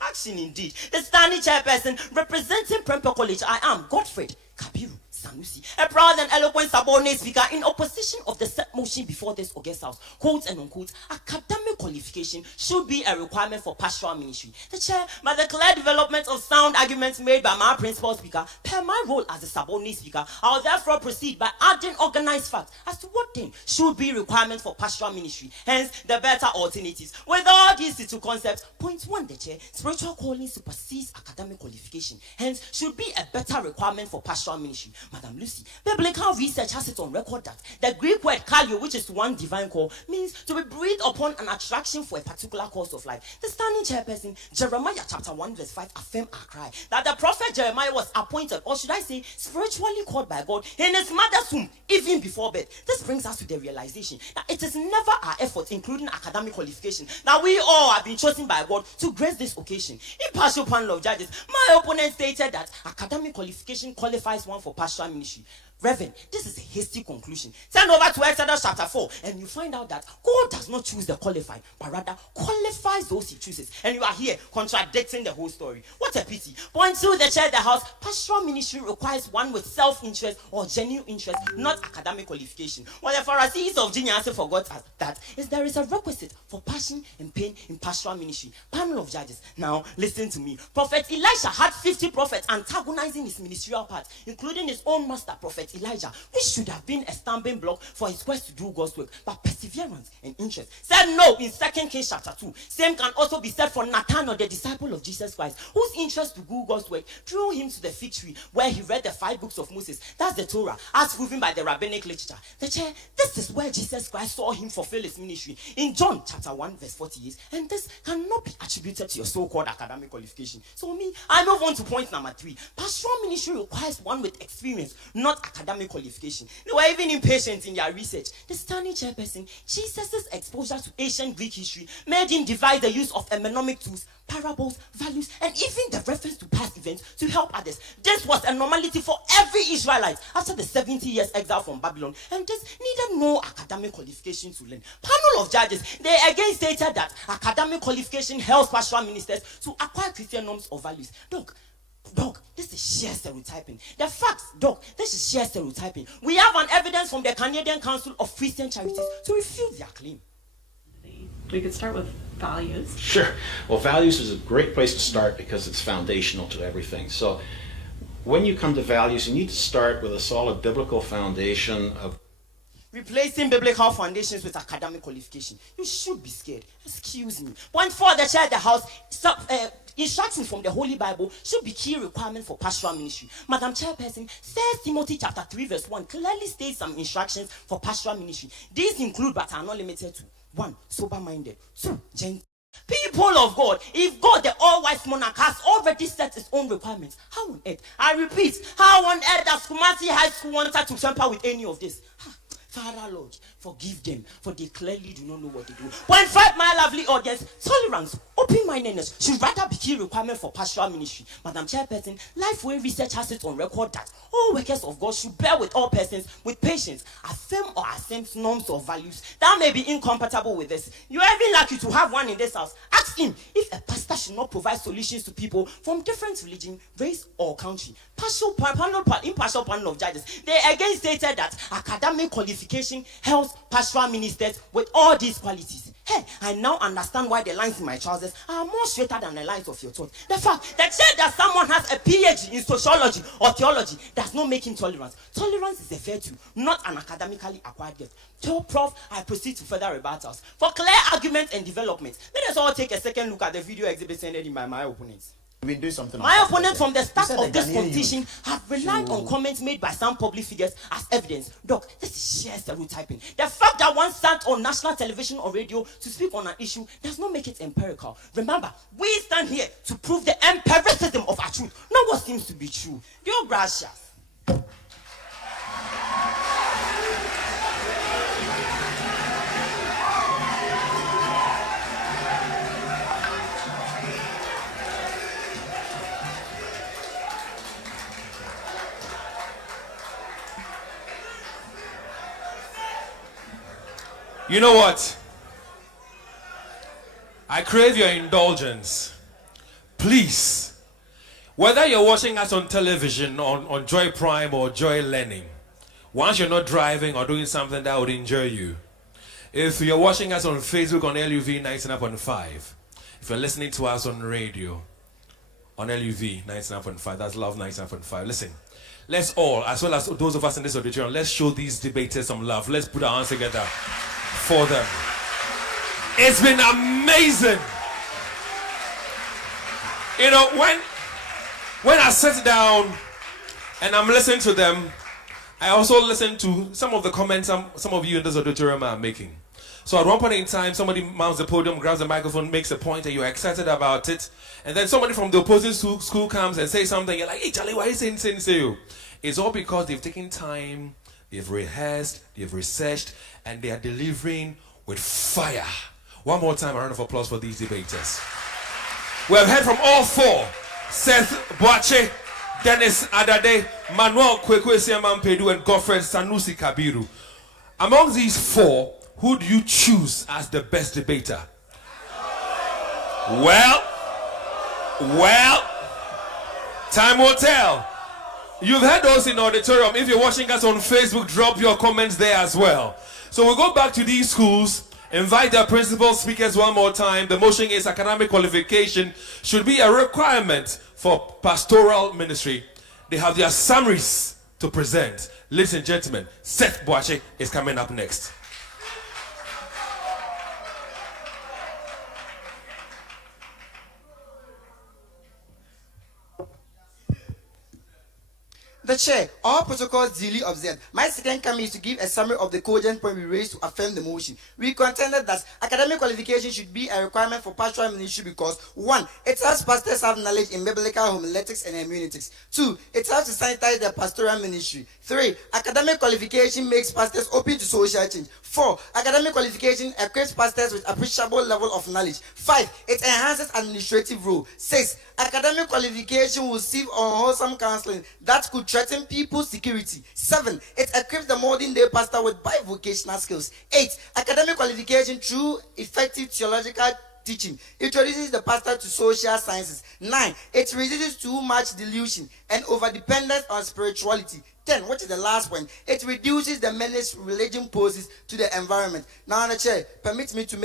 Action indeed. The standing chairperson representing Prempeh College, I am Godfred Kabiru Sanusi, a proud and eloquent subordinate speaker in opposition of the set motion before this august house. Quote and unquote, academic qualification should be a requirement for pastoral ministry. The chair, by the clear development of sound arguments made by my principal speaker, per my role as a subordinate speaker, I will therefore proceed by adding organized facts as to what then should be requirement for pastoral ministry, hence the better alternatives. With all these two concepts, point one, the chair, spiritual calling supersedes academic qualification, hence should be a better requirement for pastoral ministry. Madam Lucy, biblical research has it on record that the Greek word kalio, which is one divine call, means to be breathed upon an attraction for a particular course of life. The standing chairperson, Jeremiah chapter 1 verse 5, affirm our cry that the prophet Jeremiah was appointed, or should I say, spiritually called by God in his mother's womb, even before birth. This brings us to the realization that it is never our effort, including academic qualification, that we all have been chosen by God to grace this occasion. Impartial panel of judges, my opponent stated that academic qualification qualifies one for pastoral ministry. Reverend, this is a hasty conclusion. Turn over to Exodus chapter 4 and you find out that God does not choose the qualified, but rather qualifies those He chooses. And you are here contradicting the whole story. What a pity. Point two, the chair of the house, pastoral ministry requires one with self-interest or genuine interest, not academic qualification. What the Pharisees of genius forgot that is there is a requisite for passion and pain in pastoral ministry. Panel of judges, now listen to me. Prophet Elisha had 50 prophets antagonizing his ministerial part, including his own master prophet Elijah, which should have been a stumbling block for his quest to do God's work, but perseverance and interest said no in 2 Kings chapter 2. Same can also be said for Nathanael, the disciple of Jesus Christ, whose interest to do God's work drew him to the fig tree where he read the 5 books of Moses. That's the Torah, as proven by the rabbinic literature. The chair, this is where Jesus Christ saw him fulfill his ministry in John chapter 1 verse 48, and this cannot be attributed to your so-called academic qualification. So I move on to point number 3. Pastoral ministry requires one with experience, not academic qualification. They were even impatient in their research. The standing chairperson, Jesus' exposure to ancient Greek history made him devise the use of hermeneutic tools, parables, values, and even the reference to past events to help others. This was a normality for every Israelite after the 70 years exile from Babylon, and this needed no academic qualification to learn. Panel of judges, they again stated that academic qualification helps pastoral ministers to acquire Christian norms or values. Dog, this is sheer stereotyping. The facts, this is sheer stereotyping. We have an evidence from the Canadian Council of Christian Charities to refute their claim. We could start with values. Sure. Well, values is a great place to start because it's foundational to everything. So when you come to values, you need to start with a solid biblical foundation of replacing biblical foundations with academic qualification. You should be scared. Excuse me. Point 4, the chair of the house, instructions from the Holy Bible should be key requirements for pastoral ministry. Madam Chairperson, 1 Timothy chapter 3 verse 1 clearly states some instructions for pastoral ministry. These include but are not limited to 1. Sober-minded. 2. Gentle. People of God, if God the all-wise monarch has already set his own requirements, how on earth, I repeat, how on earth does Kumasi High School want to tamper with any of this? Father Lord, forgive them, for they clearly do not know what they do. 0.5, my lovely audience, tolerance, open-mindedness should rather be key requirement for pastoral ministry. Madam Chairperson, Lifeway Research has it on record that all workers of God should bear with all persons with patience, affirm or accept norms or values that may be incompatible with this. You are even lucky to have one in this house. Ask him if a pastor should not provide solutions to people from different religion, race, or country. Impartial panel of judges, they again stated that academic qualification helps pastoral ministers with all these qualities. Hey, I now understand why the lines in my trousers are more straighter than the lines of your thought. The fact that said that someone has a PhD in sociology or theology does not make him tolerant. Tolerance is a virtue, not an academically acquired gift. So, Prof, I proceed to further rebuttals. For clear arguments and development, let us all take a second look at the video exhibit sent in by my opponents. We've been doing something. My opponents from the start of this competition have relied on comments made by some public figures as evidence. Doc, this is sheer stereotyping. The fact that one sat on national television or radio to speak on an issue does not make it empirical. Remember, we stand here to prove the empiricism of our truth, not what seems to be true. Dio gracias. You know what? I crave your indulgence. Please, whether you're watching us on television, on Joy Prime or Joy Learning, once you're not driving or doing something that would injure you, if you're watching us on Facebook on LUV 99.5, if you're listening to us on radio on LUV 99.5, that's Love 99.5, listen. Let's all, as well as those of us in this auditorium, let's show these debaters some love. Let's put our hands together for them. It's been amazing. You know, when I sit down and I'm listening to them, I also listen to some of the comments some of you in this auditorium are making. So at one point in time, somebody mounts the podium, grabs the microphone, makes a point, and you're excited about it. And then somebody from the opposing school comes and says something. You're like, hey, Charlie, why are you saying so? It's all because they've taken time, they've rehearsed, they've researched, and they are delivering with fire. One more time, a round of applause for these debaters. We have heard from all four: Seth Boache, Dennis Adade, Manuel Kwekwe-Siamampedu, and Godfred Sanusi Kabiru. Among these four, who do you choose as the best debater? Well, time will tell. You've heard those in the auditorium. If you're watching us on Facebook, drop your comments there as well. So we'll go back to these schools, invite their principal speakers one more time. The motion is academic qualification should be a requirement for pastoral ministry. They have their summaries to present. Ladies and gentlemen, Seth Boache is coming up next. The chair, all protocols duly observed. My second comment is to give a summary of the cogent point we raised to affirm the motion. We contended that academic qualification should be a requirement for pastoral ministry because 1. It helps pastors have knowledge in biblical homiletics and hermeneutics. 2. It helps to sanitize the pastoral ministry. 3. Academic qualification makes pastors open to social change. 4. Academic qualification equips pastors with appreciable level of knowledge. 5. It enhances administrative role. 6. Academic qualification will receive unwholesome counseling that could threaten people's security. 7. It equips the modern day pastor with bivocational skills. 8. Academic qualification through effective theological teaching introduces the pastor to social sciences. 9. It reduces too much delusion and overdependence on spirituality. 10. What is the last one? It reduces the menace religion poses to the environment. Now, on the chair, permit me to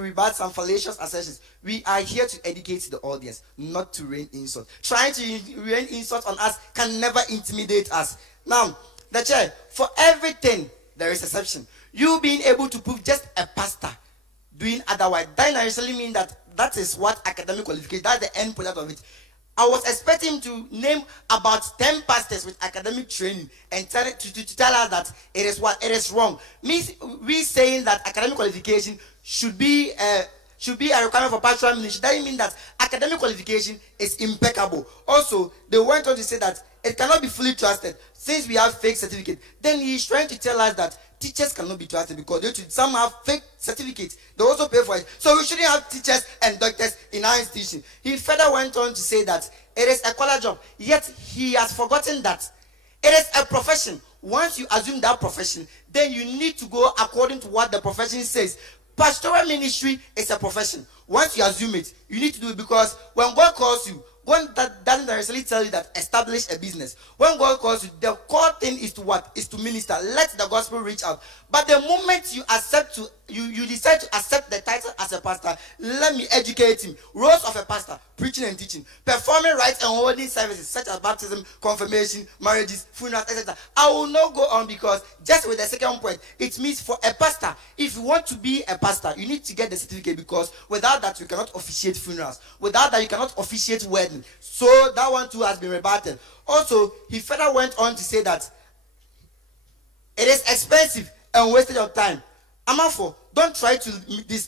rebut some fallacious assertions. We are here to educate the audience, not to rain insults. Trying to rain insults on us can never intimidate us. Now, the chair, for everything, there is exception. You being able to prove just a pastor doing otherwise, that necessarily means that that is what academic qualification, that's the end product of it. I was expecting him to name about 10 pastors with academic training and tell us that it is what? It is wrong. We saying that academic qualification should be a requirement for pastoral ministry. That doesn't mean that academic qualification is impeccable. Also, they went on to say that it cannot be fully trusted since we have fake certificate. Then he's trying to tell us that teachers cannot be trusted because some have fake certificates. They also pay for it. So we shouldn't have teachers and doctors in our institution. He further went on to say that it is a collar job. Yet he has forgotten that it is a profession. Once you assume that profession, then you need to go according to what the profession says. Pastoral ministry is a profession. Once you assume it, you need to do it because when God calls you, God doesn't necessarily tell you that establish a business. When God calls you, the core thing is to what? Is to minister. Let the gospel reach out. But the moment you you decide to accept the title as a pastor, let me educate him. Roles of a pastor: preaching and teaching, performing rites and holding services such as baptism, confirmation, marriages, funerals, etc. I will not go on because just with the second point, it means for a pastor, if you want to be a pastor, you need to get the certificate because without that you cannot officiate funerals. Without that you cannot officiate wedding. So that one too has been rebutted. Also, he further went on to say that it is expensive and wastage of time. Amafo, don't try to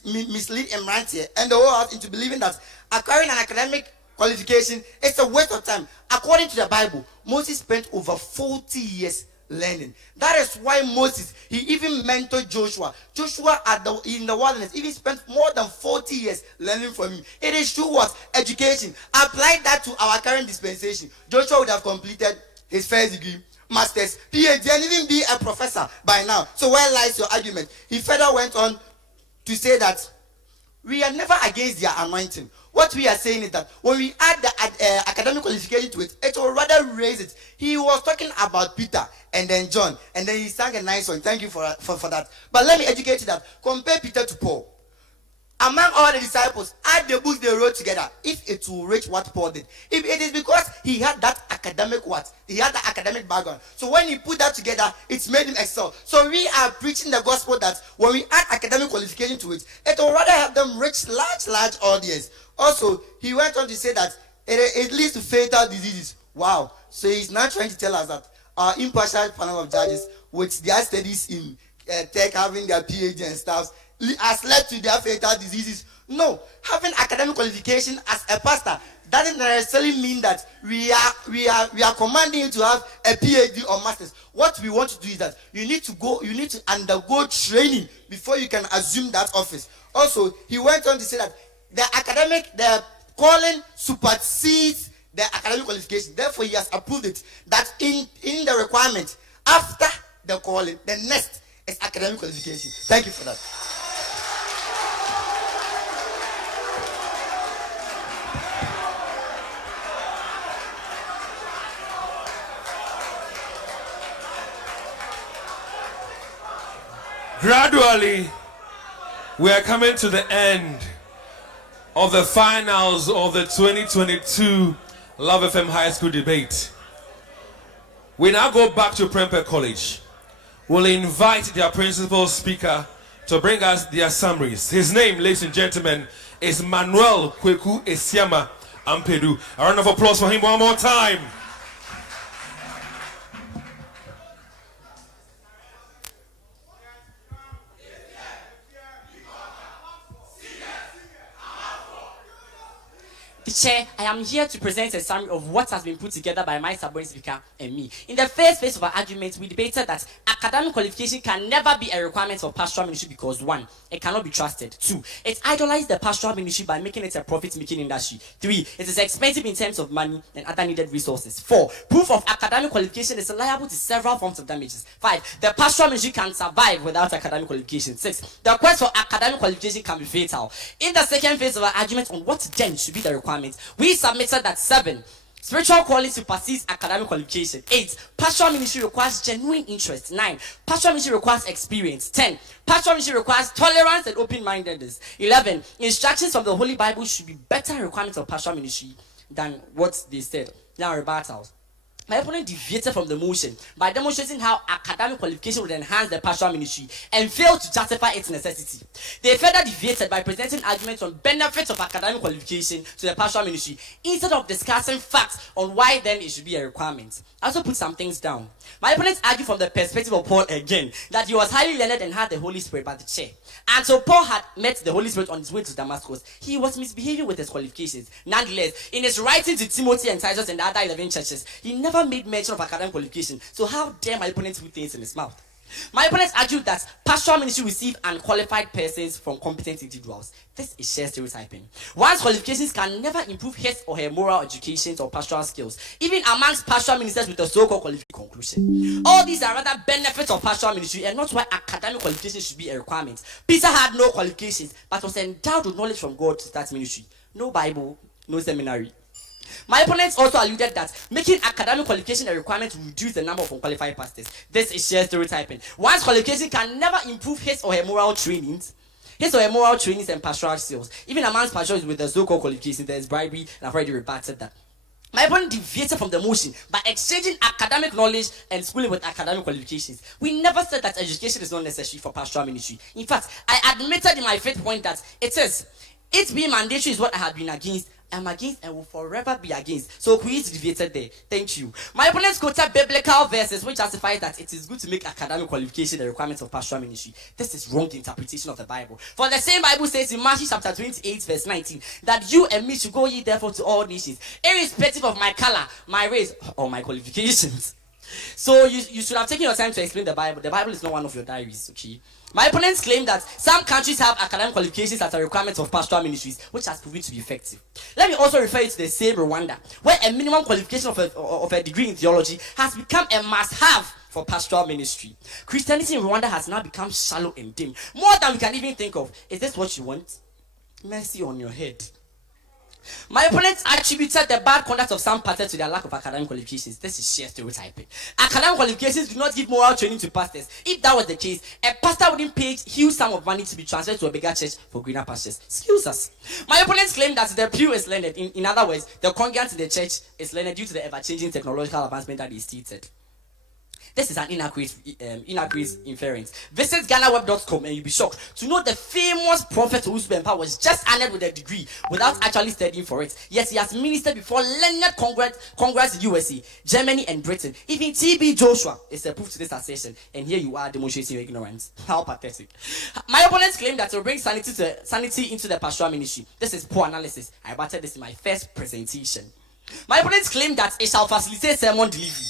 mislead Emrantia and the whole house into believing that acquiring an academic qualification is a waste of time. According to the Bible, Moses spent over 40 years learning. That is why Moses, he even mentored Joshua. Joshua in the wilderness even spent more than 40 years learning from him. It is true what? Education. Apply that to our current dispensation. Joshua would have completed his first degree, master's, PhD, and even be a professor by now. So where lies your argument? He further went on to say that we are never against their anointing. What we are saying is that when we add the academic qualification to it, it will rather raise it. He was talking about Peter and then John, and then he sang a nice song. Thank you for that. But let me educate you that compare Peter to Paul. Among all the disciples, add the books they wrote together, if it will reach what Paul did. If it is because he had that academic what? He had the academic background. So when he put that together, it's made him excel. So we are preaching the gospel that when we add academic qualification to it, it will rather help them reach large audience. Also, he went on to say that it leads to fatal diseases. Wow. So he's now trying to tell us that our impartial panel of judges, with their studies in tech, having their PhD and stuff, has led to their fatal diseases. No, having academic qualification as a pastor doesn't necessarily mean that we are commanding you to have a PhD or master's. What we want to do is that you need to undergo training before you can assume that office. Also, he went on to say that the calling supersedes the academic qualification. Therefore, he has approved it that in the requirement after the calling, the next is academic qualification. Thank you for that. Gradually, we are coming to the end of the finals of the 2022 Love FM High School debate. We now go back to Prempeh College. We'll invite their principal speaker to bring us their summaries. His name, ladies and gentlemen, is Manuel Kweku Esiama Ampedu. A round of applause for him one more time. Chair, I am here to present a summary of what has been put together by my subordinate speaker and me. In the first phase of our argument, we debated that academic qualification can never be a requirement for pastoral ministry because 1, it cannot be trusted. 2, it idolizes the pastoral ministry by making it a profit-making industry. 3, it is expensive in terms of money and other needed resources. 4, proof of academic qualification is liable to several forms of damages. 5, the pastoral ministry can survive without academic qualification. 6, the quest for academic qualification can be fatal. In the second phase of our argument on what then should be the requirement, we submitted that 7, spiritual calling supersedes academic qualification. 8, pastoral ministry requires genuine interest. 9, pastoral ministry requires experience. 10, pastoral ministry requires tolerance and open-mindedness. 11, instructions from the Holy Bible should be better requirements of pastoral ministry than what they said. Now, rebuttals. My opponent deviated from the motion by demonstrating how academic qualification would enhance the pastoral ministry and failed to justify its necessity. They further deviated by presenting arguments on benefits of academic qualification to the pastoral ministry instead of discussing facts on why then it should be a requirement. I also put some things down. My opponents argue from the perspective of Paul again that he was highly learned and had the Holy Spirit by the chair. And so Paul had met the Holy Spirit on his way to Damascus. He was misbehaving with his qualifications. Nonetheless, in his writing to Timothy and Titus and the other 11 churches, he never made mention of academic qualification. So how dare my opponents put things in his mouth? My opponents argued that pastoral ministry receive unqualified persons from competent individuals. This is sheer stereotyping. One's qualifications can never improve his or her moral education or pastoral skills, even amongst pastoral ministers with a so-called qualification conclusion. All these are rather benefits of pastoral ministry and not why academic qualifications should be a requirement. Peter had no qualifications, but was endowed with knowledge from God to start ministry. No Bible, no seminary. My opponents also alluded that making academic qualification a requirement will reduce the number of unqualified pastors. This is sheer stereotyping. One's qualification can never improve his or her moral trainings. His or her moral trainings and pastoral skills. Even amongst pastors with the so-called qualification, there is bribery, and I've already rebutted that. My opponent deviated from the motion by exchanging academic knowledge and schooling with academic qualifications. We never said that education is not necessary for pastoral ministry. In fact, I admitted in my fifth point that it is. It being mandatory is what I have been against. I'm against and will forever be against. So who is deviated there? Thank you. My opponents quoted biblical verses which justify that it is good to make academic qualification a requirement of pastoral ministry. This is wrong interpretation of the Bible. For the same Bible says in Matthew chapter 28 verse 19 that you and me should go ye therefore to all nations, irrespective of my color, my race, or my qualifications. So you should have taken your time to explain the Bible. The Bible is not one of your diaries, okay? My opponents claim that some countries have academic qualifications as a requirement of pastoral ministries, which has proven to be effective. Let me also refer you to the same Rwanda, where a minimum qualification of a degree in theology has become a must-have for pastoral ministry. Christianity in Rwanda has now become shallow and dim, more than we can even think of. Is this what you want? Mercy on your head. My opponents attributed the bad conduct of some pastors to their lack of academic qualifications. This is sheer stereotyping. Academic qualifications do not give moral training to pastors. If that was the case, a pastor wouldn't pay huge sum of money to be transferred to a bigger church for greener pastures. Excuse us. My opponents claim that the pew is learned. In other words, the congregants in the church is learned due to the ever-changing technological advancement that is stated. This is an inaccurate inference. Visit GhanaWeb.com and you'll be shocked to know the famous prophet Prempeh was just honored with a degree without actually studying for it. Yes, he has ministered before learned congress in USA, Germany, and Britain. Even TB Joshua is a proof to this assertion. And here you are demonstrating your ignorance. How pathetic. My opponents claim that it will bring sanity into the pastoral ministry. This is poor analysis. I rebutted this in my first presentation. My opponents claim that it shall facilitate sermon delivery.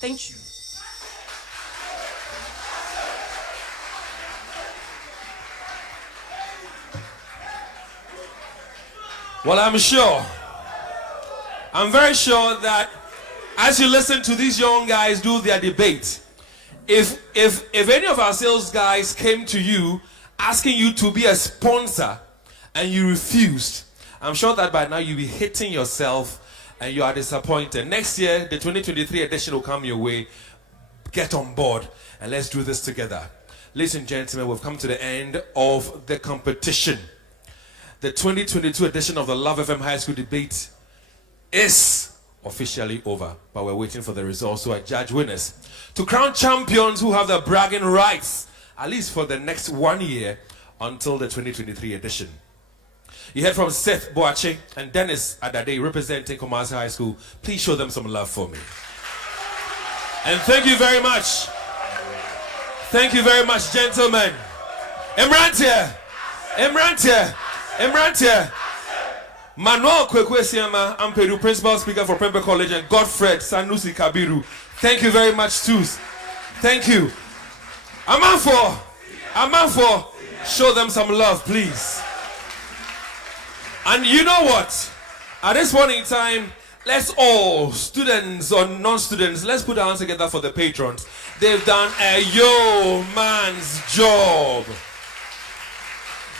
Thank you. Well, I'm very sure that as you listen to these young guys do their debate, if any of our sales guys came to you asking you to be a sponsor and you refused, I'm sure that by now you'll be hitting yourself and you are disappointed. Next year, the 2023 edition will come your way. Get on board and let's do this together. Ladies and gentlemen, we've come to the end of the competition. The 2022 edition of the Love FM High School Debate is officially over, but we're waiting for the results to judge winners, to crown champions who have the bragging rights, at least for the next 1 year until the 2023 edition. You heard from Seth Boache and Dennis Adade representing Kumasi High School. Please show them some love for me. And thank you very much. Thank you very much, gentlemen. Emrantia. Manuel Kwekwesiama Ampedu, Principal Speaker for Prempeh College, and Godfred Sanusi Kabiru. Thank you very much, too. Thank you. Amanfo, show them some love, please. And you know what? At this point in time, let's all, students or non-students, let's put our hands together for the patrons. They've done a yeoman's job.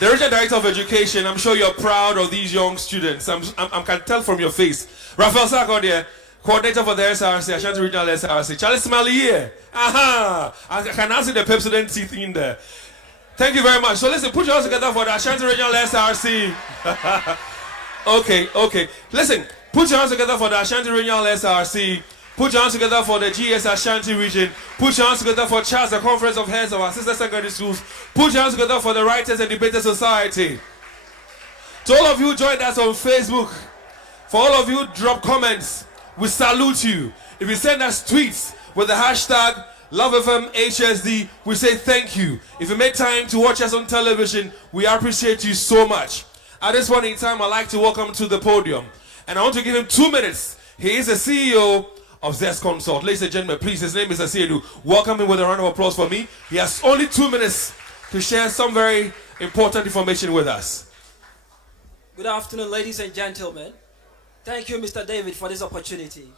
The Regional Director of Education, I'm sure you're proud of these young students. I can tell from your face. Raphael Sarko there, Coordinator for the SRC, Ashanti Regional SRC. Charlie Smiley here. Aha! I can answer the Pepsodent teeth in there. Thank you very much. So listen, put your hands together for the Ashanti Regional SRC. Okay. Listen, put your hands together for the Ashanti Regional SRC, Put your hands together for the GS Ashanti region. Put your hands together for Charles, the Conference of Heads of our sister secondary schools. Put your hands together for the Writers and Debaters Society. To all of you who joined us on Facebook, for all of you who drop comments, we salute you. If you send us tweets with the hashtag LoveFMHSD, we say thank you. If you make time to watch us on television, we appreciate you so much. At this point in time, I'd like to welcome to the podium, and I want to give him 2 minutes. He is the CEO of Zest Consult. Ladies and gentlemen, please, his name is Asiedu. Welcome him with a round of applause for me. He has only 2 minutes to share some very important information with us. Good afternoon, ladies and gentlemen. Thank you, Mr. David, for this opportunity.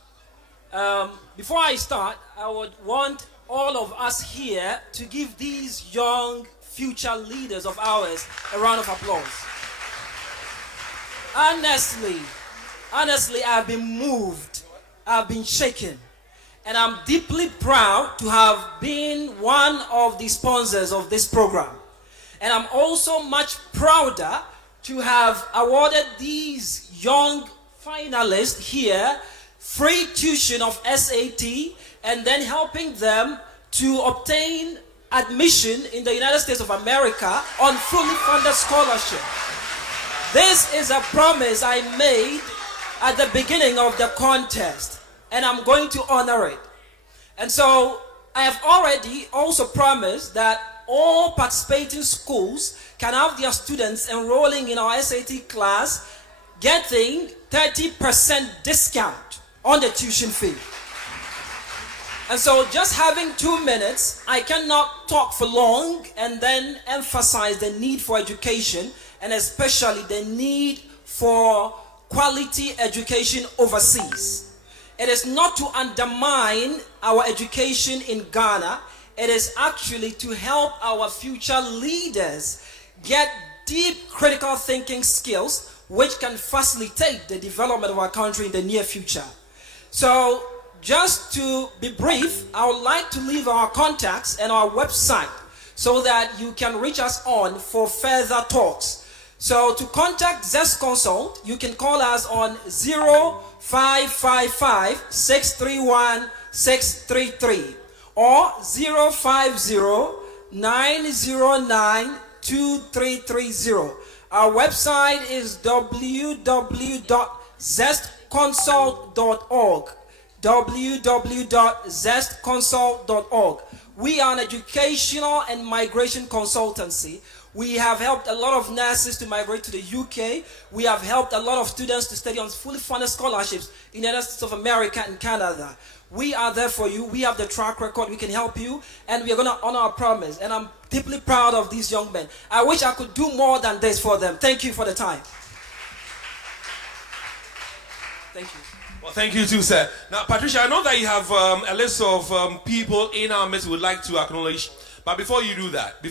Before I start, I would want all of us here to give these young future leaders of ours a round of applause. Honestly, I've been moved, I've been shaken, and I'm deeply proud to have been one of the sponsors of this program. And I'm also much prouder to have awarded these young finalists here free tuition of SAT and then helping them to obtain admission in the United States of America on fully funded scholarship. This is a promise I made at the beginning of the contest, and I'm going to honor it. And so I have already also promised that all participating schools can have their students enrolling in our SAT class getting 30% discount on the tuition fee. And so just having 2 minutes, I cannot talk for long and then emphasize the need for education, and especially the need for quality education overseas. It is not to undermine our education in Ghana. It is actually to help our future leaders get deep critical thinking skills which can facilitate the development of our country in the near future. So just to be brief, I would like to leave our contacts and our website so that you can reach us on for further talks. So to contact Zest Consult, you can call us on 0555-631-633 or 050-909-2330. Our website is www.zestconsult.org. www.zestconsult.org. We are an educational and migration consultancy. We have helped a lot of nurses to migrate to the UK. We have helped a lot of students to study on fully funded scholarships in the United States of America and Canada. We are there for you. We have the track record. We can help you, and we are going to honor our promise. And I'm deeply proud of these young men. I wish I could do more than this for them. Thank you for the time. Thank you. Well, thank you too, sir. Now, Patricia, I know that you have a list of people in our midst who would like to acknowledge. But before you do that,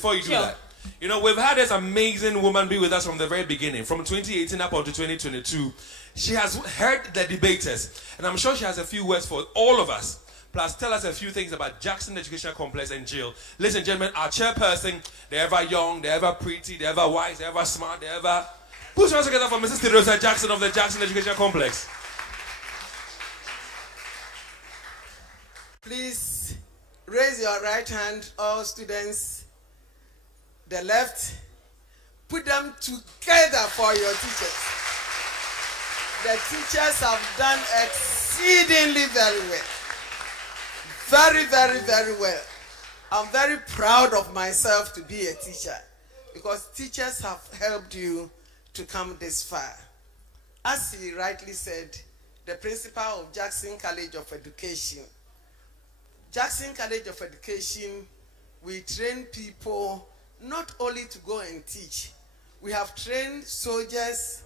you know, we've had this amazing woman be with us from the very beginning, from 2018 up until 2022. She has heard the debaters, and I'm sure she has a few words for all of us. Plus, tell us a few things about Jackson Educational Complex and Jill. Ladies and gentlemen, our chairperson, they're ever young, they're ever pretty, they're ever wise, they're ever smart, they're ever... Put your hands together for Mrs. Theodosia Jackson of the Jackson Educational Complex. Please raise your right hand, all students. The left, put them together for your teachers. The teachers have done exceedingly very well. Very, very, very well. I'm very proud of myself to be a teacher because teachers have helped you to come this far. As he rightly said, the principal of Jackson College of Education. Jackson College of Education, we train people not only to go and teach. We have trained soldiers,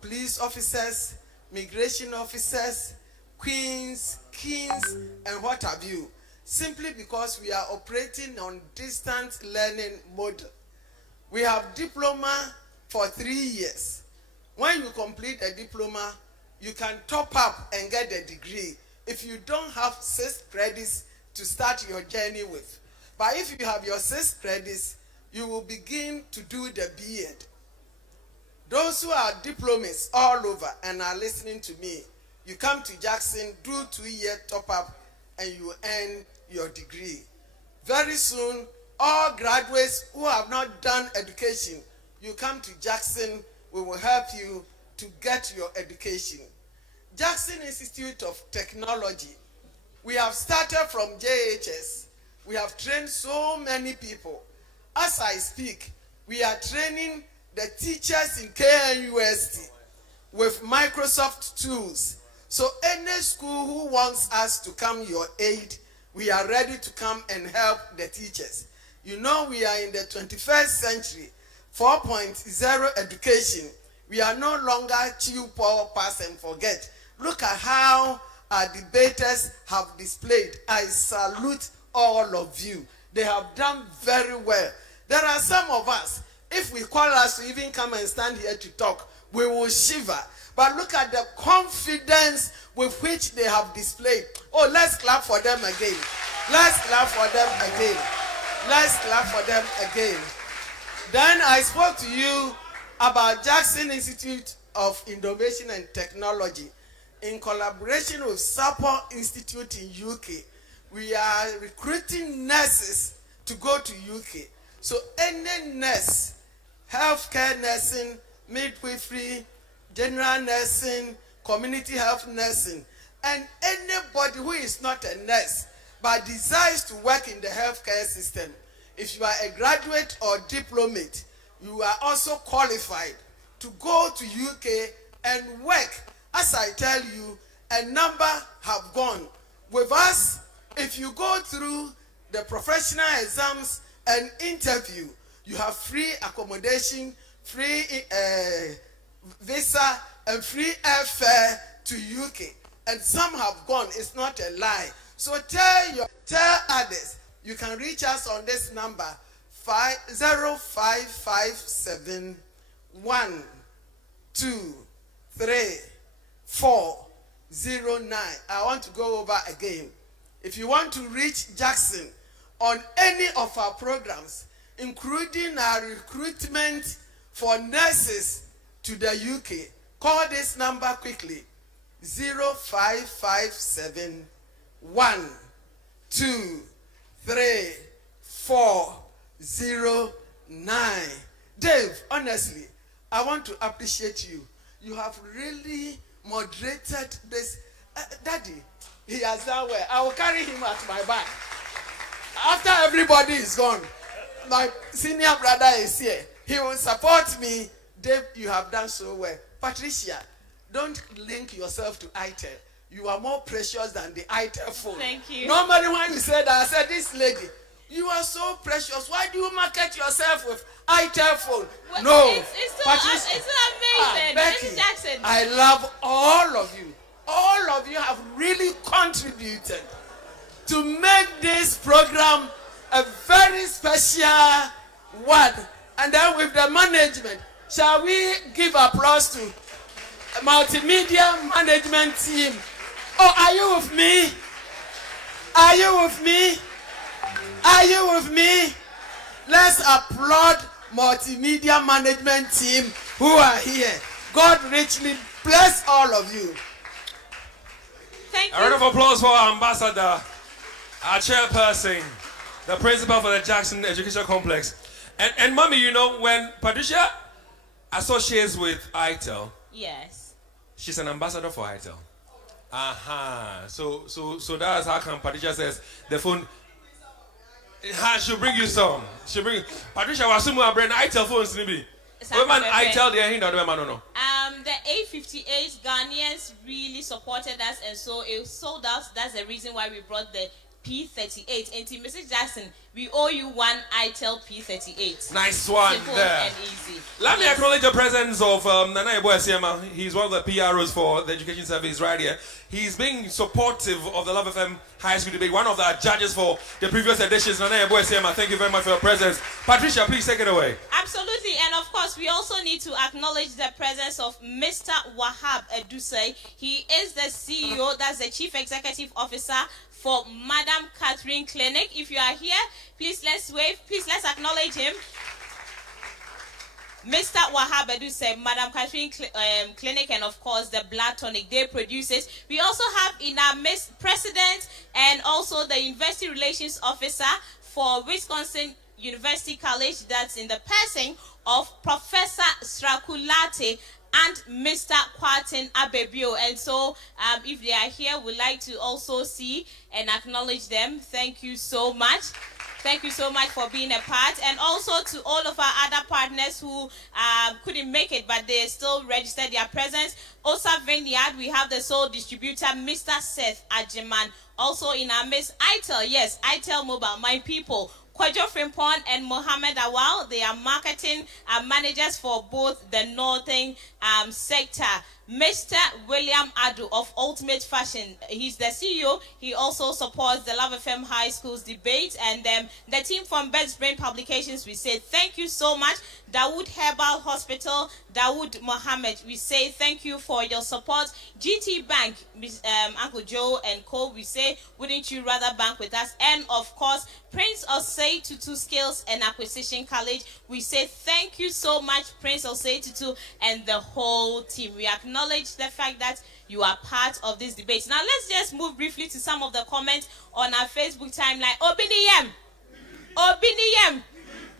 police officers, migration officers, queens, kings, and what have you, simply because we are operating on distance learning model. We have diploma for 3 years. When you complete a diploma, you can top up and get a degree if you don't have 6 credits to start your journey with. But if you have your 6 credits, you will begin to do the B.Ed. Those who are diplomas all over and are listening to me, You come to Jackson, do 2-year top-up, and you earn your degree. Very soon, all graduates who have not done education, you come to Jackson, we will help you to get your education. Jackson Institute of Technology, we have started from JHS. We have trained so many people. As I speak, we are training the teachers in KNUST with Microsoft tools. So any school who wants us to come your aid, we are ready to come and help the teachers. You know we are in the 21st century, 4.0 education. We are no longer chew, power, pass and forget. Look at how our debaters have displayed. I salute all of you. They have done very well. There are some of us, if we call us to even come and stand here to talk, we will shiver. But look at the confidence with which they have displayed. Oh, let's clap for them again. Let's clap for them again. Let's clap for them again. Then I spoke to you about Jackson Institute of Innovation and Technology. In collaboration with Sapo Institute in UK, we are recruiting nurses to go to UK. So any nurse, healthcare nursing, midwifery, general nursing, community health nursing, and anybody who is not a nurse but desires to work in the healthcare system, if you are a graduate or diplomate, you are also qualified to go to UK and work. As I tell you, a number have gone. With us, if you go through the professional exams and interview, you have free accommodation, free visa, and free airfare to UK. And some have gone. It's not a lie. So tell others. You can reach us on this number 0557 123 I want to go over again. If you want to reach Jackson on any of our programs, including our recruitment for nurses to the UK, call this number quickly. 0557 123 Dave, honestly, I want to appreciate you. You have really moderated this. Daddy, he has done well. I will carry him at my back. After everybody is gone, my senior brother is here. He will support me. Dave, you have done so well. Patricia, don't link yourself to ITEL. You are more precious than the ITEL phone. Thank you. Normally when you said that, I said, this lady, you are so precious. Why do you market yourself with ITEL phone? Well, no. It's still Patricia, amazing. Becky, Mrs. Jackson. I love all of you. All of you have really contributed to make this program a very special one. And then with the management, shall we give applause to a multimedia management team? Oh, are you with me? Are you with me? Are you with me? Let's applaud multimedia management team who are here. God richly bless all of you. Thank you. A round of applause for our ambassador, our chairperson, the principal for the Jackson Education Complex. And mommy, you know, when Patricia associates with ITEL, Yes. she's an ambassador for ITEL. So that's how come Patricia says the phone. She'll bring you some. She'll bring Patricia was assuming brand ITEL phones to me. Women ITEL they ain't no. The A58 Ghanaians really supported us, and so it sold out. That's the reason why we brought the P38. And to Mrs. Jackson, we owe you one ITEL P38. Nice one. Simple there. and easy. Let me acknowledge the presence of Nana Eboesiema. He's one of the PROs for the Education Service right here. He's being supportive of the Love FM High School Debate, one of the judges for the previous editions. Nana Eboesiema, thank you very much for your presence. Patricia, please take it away. Absolutely, and of course, we also need to acknowledge the presence of Mr. Wahab Edusei. He is the CEO, that's the Chief Executive Officer for Madam Catherine Clinic. If you are here, please let's wave. Please let's acknowledge him. Mr. Wahabedu said, Madam Catherine Clinic, and of course the blood tonic, they produce it. We also have in our midst President and also the University Relations Officer for Wisconsin University College, that's in the person of Professor Strakulate and Mr. Kwatin Abebio. And so if they are here, we'd like to also see and acknowledge them. Thank you so much. Thank you so much for being a part. And also to all of our other partners who couldn't make it, but they still registered their presence. Osa Vineyard, we have the sole distributor, Mr. Seth Ajiman. Also in our midst, ITEL, yes, ITEL Mobile, my people. Kwajo Frimpon and Mohammed Awal, they are marketing managers for both the northern sector. Mr. William Addo of Ultimate Fashion, he's the CEO. He also supports the Love FM High Schools debate. And the team from Best Brain Publications, we say thank you so much. Dawood Herbal Hospital, Dawood Mohammed, we say thank you for your support. GT Bank, Uncle Joe and Co, we say, wouldn't you rather bank with us? And of course, Prince Osei Tutu Skills and Acquisition College, we say thank you so much, Prince Osei Tutu and the whole team. We acknowledge the fact that you are part of this debate. Now let's just move briefly to some of the comments on our Facebook timeline. Obiniyem.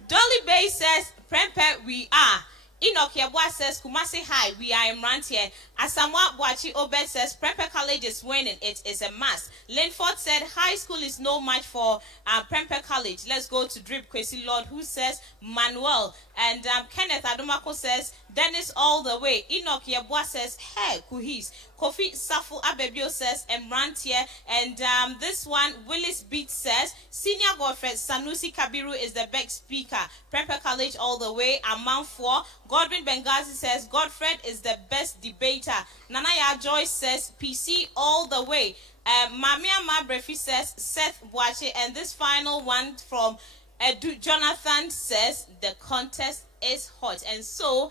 Dolly Bay says, Prempeh, we are. Enoch Yabwa says, Kumasi High, we are in Rantier. Asamoah Boachi Obed says, Prempeh College is winning. It is a must. Linford said, high school is no match for Prempeh College. Let's go to Drip Kwesi Lord, who says, Manuel. And Kenneth Adomako says, Dennis all the way. Enoch Yabwa says, hey, Kuhis. Kofi Safu Abebio says, Rantier. And this one, Willis Beat says, Senior Godfred Sanusi Kabiru is the best speaker. Prempeh College all the way. Amount 4. Godwin Benghazi says, Godfred is the best debater. Nanaya Joyce says, PC all the way. Mamia Mabrefi says, Seth Boache. And this final one from Jonathan says, the contest is hot. And so,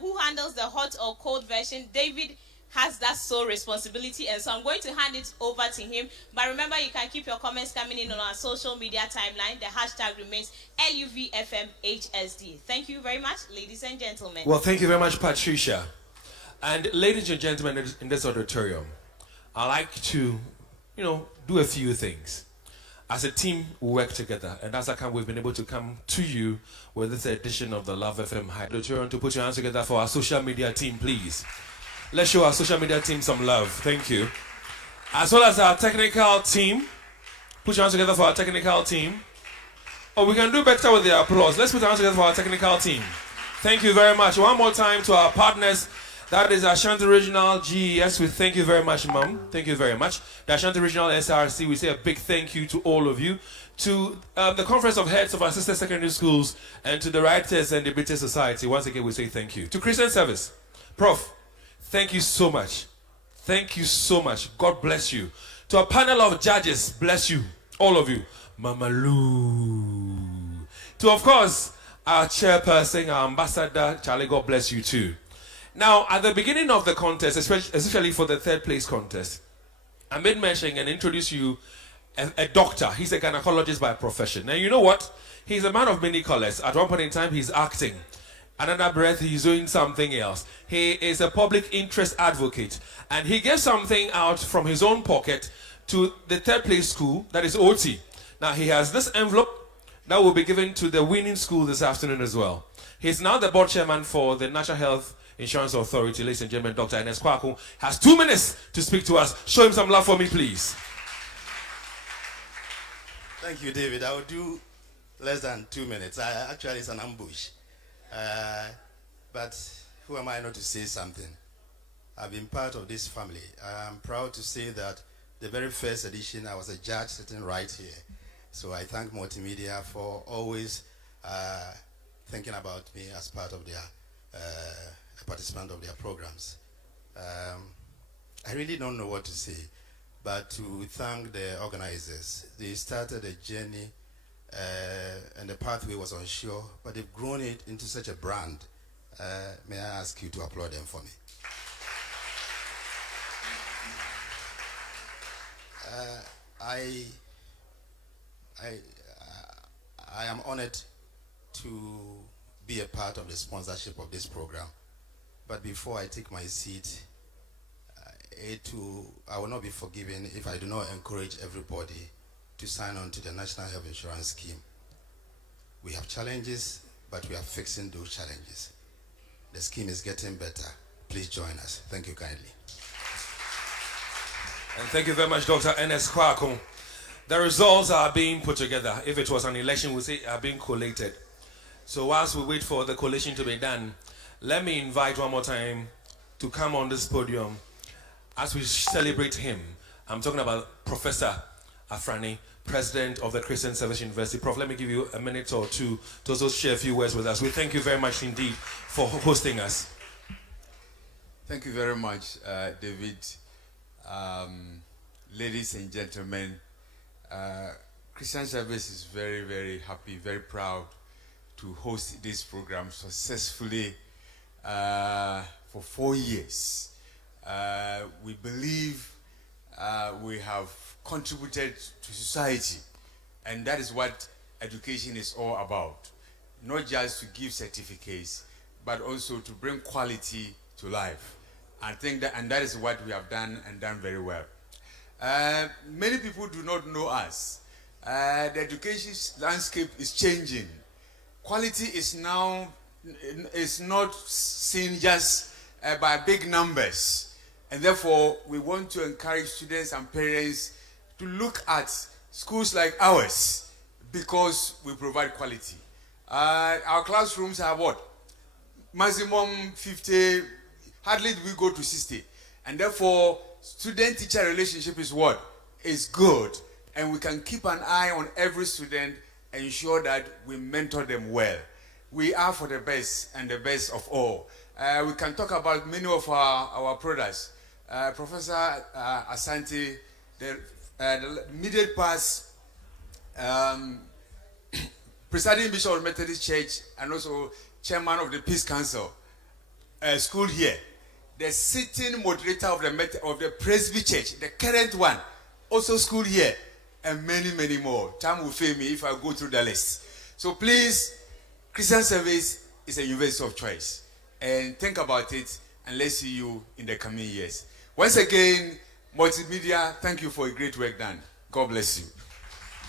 who handles the hot or cold version? David has that sole responsibility, and so I'm going to hand it over to him. But remember, you can keep your comments coming in on our social media timeline. The hashtag remains LUVFMHSD. Thank you very much, ladies and gentlemen. Well, thank you very much, Patricia. And ladies and gentlemen in this auditorium, I like to, do a few things. As a team, we work together, and as we've been able to come to you with this edition of the Love FM High Auditorium. To put your hands together for our social media team, please. Let's show our social media team some love. Thank you. As well as our technical team. Put your hands together for our technical team. Oh, we can do better with the applause. Let's put our hands together for our technical team. Thank you very much. One more time to our partners. That is Ashanti Regional GES. We thank you very much, Mom. Thank you very much. The Ashanti Regional SRC, we say a big thank you to all of you. To the Conference of Heads of our sister secondary schools, and to the Writers and Debaters Society, once again we say thank you. To Christian Service, Prof, thank you so much. Thank you so much. God bless you. To a panel of judges, bless you. All of you. Mama Lou. To, of course, our chairperson, our ambassador, Charlie, God bless you too. Now, at the beginning of the contest, especially for the third place contest, I made mention and introduced you a doctor. He's a gynecologist by profession. Now, you know what? He's a man of many colors. At one point in time, he's acting. Another breath, he's doing something else. He is a public interest advocate. And he gave something out from his own pocket to the third place school, that is OT. Now, he has this envelope that will be given to the winning school this afternoon as well. He's now the board chairman for the National Health Insurance Authority. Ladies and gentlemen, Dr. Ernest Kwaku has 2 minutes to speak to us. Show him some love for me, please. Thank you, David. I will do less than 2 minutes. Actually, it's an ambush. But who am I not to say something? I've been part of this family. I'm proud to say that the very first edition, I was a judge sitting right here. So I thank Multimedia for always thinking about me as part of their a participant of their programs. I really don't know what to say, but to thank the organizers. They started a journey and the pathway was unsure, but they've grown it into such a brand. May I ask you to applaud them for me? I am honored to be a part of the sponsorship of this program. But before I take my seat, I will not be forgiven if I do not encourage everybody to sign on to the National Health Insurance Scheme. We have challenges, but we are fixing those challenges. The scheme is getting better. Please join us. Thank you kindly. And thank you very much, Dr. N.S. Kwaku. The results are being put together. If it was an election, we say are being collated. So whilst we wait for the collation to be done, let me invite one more time to come on this podium as we celebrate him. I'm talking about Professor Afrani, President of the Christian Service University. Prof, let me give you a minute or two to also share a few words with us. We thank you very much indeed for hosting us. Thank you very much, David. Ladies and gentlemen, Christian Service is very, very happy, very proud to host this program successfully for 4 years. We believe we have contributed to society, and that is what education is all about. Not just to give certificates, but also to bring quality to life. I think that, and that is what we have done and done very well. Many people do not know us. The education landscape is changing. Quality is now not seen just by big numbers, and therefore we want to encourage students and parents to look at schools like ours because we provide quality. Our classrooms have what? Maximum 50, hardly do we go to 60. And therefore, student-teacher relationship is what? Is good. And we can keep an eye on every student and ensure that we mentor them well. We are for the best and the best of all. We can talk about many of our products. Professor Asante, the immediate past presiding bishop of Methodist Church and also chairman of the Peace Council, school here. The sitting moderator of the Presby Church, the current one, also school here, and many, many more. Time will fail me if I go through the list. So please, Christian Service is a university of choice. And think about it, and let's see you in the coming years. Once again, Multimedia, thank you for a great work done. God bless you.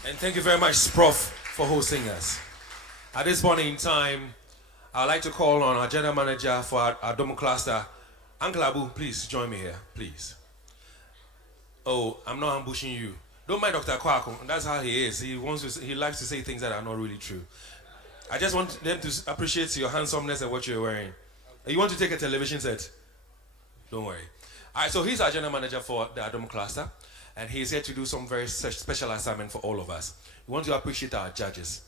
And thank you very much, Prof, for hosting us. At this point in time, I'd like to call on our general manager for our Dome cluster. Uncle Abu, please join me here, please. Oh, I'm not ambushing you. Don't mind Dr. Kwaku. That's how he is. He likes to say things that are not really true. I just want them to appreciate your handsomeness and what you're wearing. Okay. You want to take a television set? Don't worry. All right, so he's our general manager for the Adom cluster, and he's here to do some very special assignment for all of us. We want to appreciate our judges.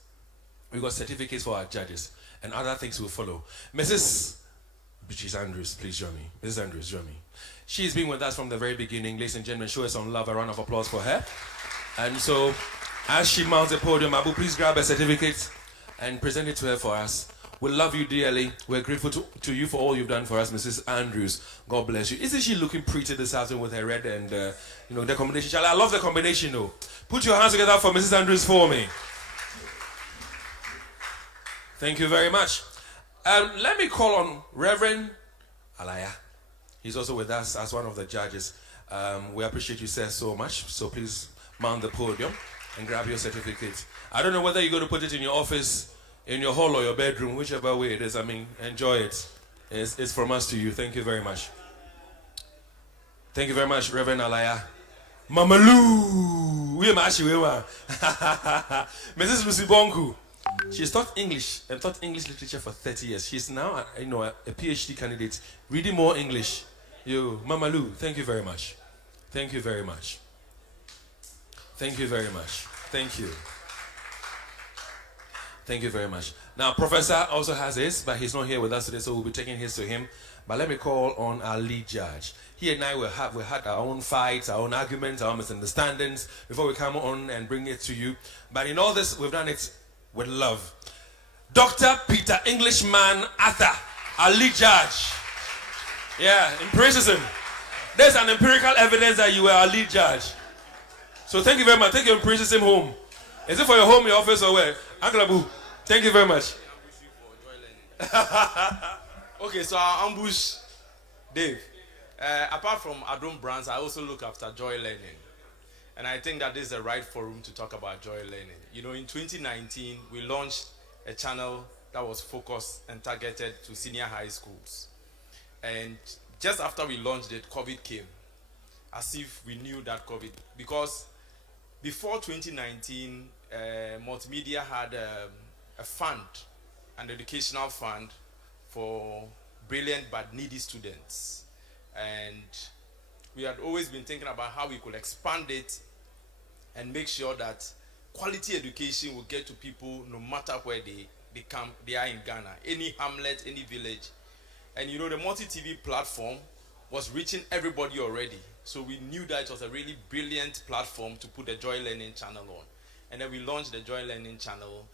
We've got certificates for our judges, and other things will follow. Mrs. Andrews, please join me. Mrs. Andrews, join me. She's been with us from the very beginning. Ladies and gentlemen, show us some love, a round of applause for her. And so, as she mounts the podium, Abu, please grab a certificate and present it to her for us. We love you dearly. We're grateful to you for all you've done for us, Mrs. Andrews. God bless you. Isn't she looking pretty this afternoon with her red and, the combination? I love the combination, though. Put your hands together for Mrs. Andrews for me. Thank you very much. Let me call on Reverend Alaya. He's also with us as one of the judges. We appreciate you, sir, so much. So please mount the podium and grab your certificate. I don't know whether you're going to put it in your office, in your hall or your bedroom, whichever way it is. I mean, enjoy it. It's from us to you. Thank you very much. Thank you very much, Reverend Alaya. Mamalu! Mrs. Lucy Bonku. She's taught English and taught English literature for 30 years. She's now, a PhD candidate, reading more English. Mamalu, thank you very much. Thank you very much. Thank you very much. Thank you. Thank you very much. Now, Professor also has his, but he's not here with us today, so we'll be taking his to him. But let me call on our lead judge. He and I we had our own fights, our own arguments, our misunderstandings before we come on and bring it to you. But in all this, we've done it with love. Dr. Peter Englishman Arthur, our lead judge. Yeah, empiricism. There's an empirical evidence that you were our lead judge. So thank you very much. Take your empiricism home. Is it for your home, your office, or where? Uncle Abu, thank you very much. Okay, so I'll ambush Dave. Apart from Adron Brands, I also look after Joy Learning. And I think that this is the right forum to talk about Joy Learning. You know, in 2019, we launched a channel that was focused and targeted to senior high schools. And just after we launched it, COVID came. As if we knew that COVID. Because before 2019, Multimedia had a fund, an educational fund for brilliant but needy students. And we had always been thinking about how we could expand it and make sure that quality education will get to people no matter where they are in Ghana, any hamlet, any village. And you know, the multi-TV platform was reaching everybody already. So we knew that it was a really brilliant platform to put the Joy Learning channel on. And then we launched the Joy Learning channel.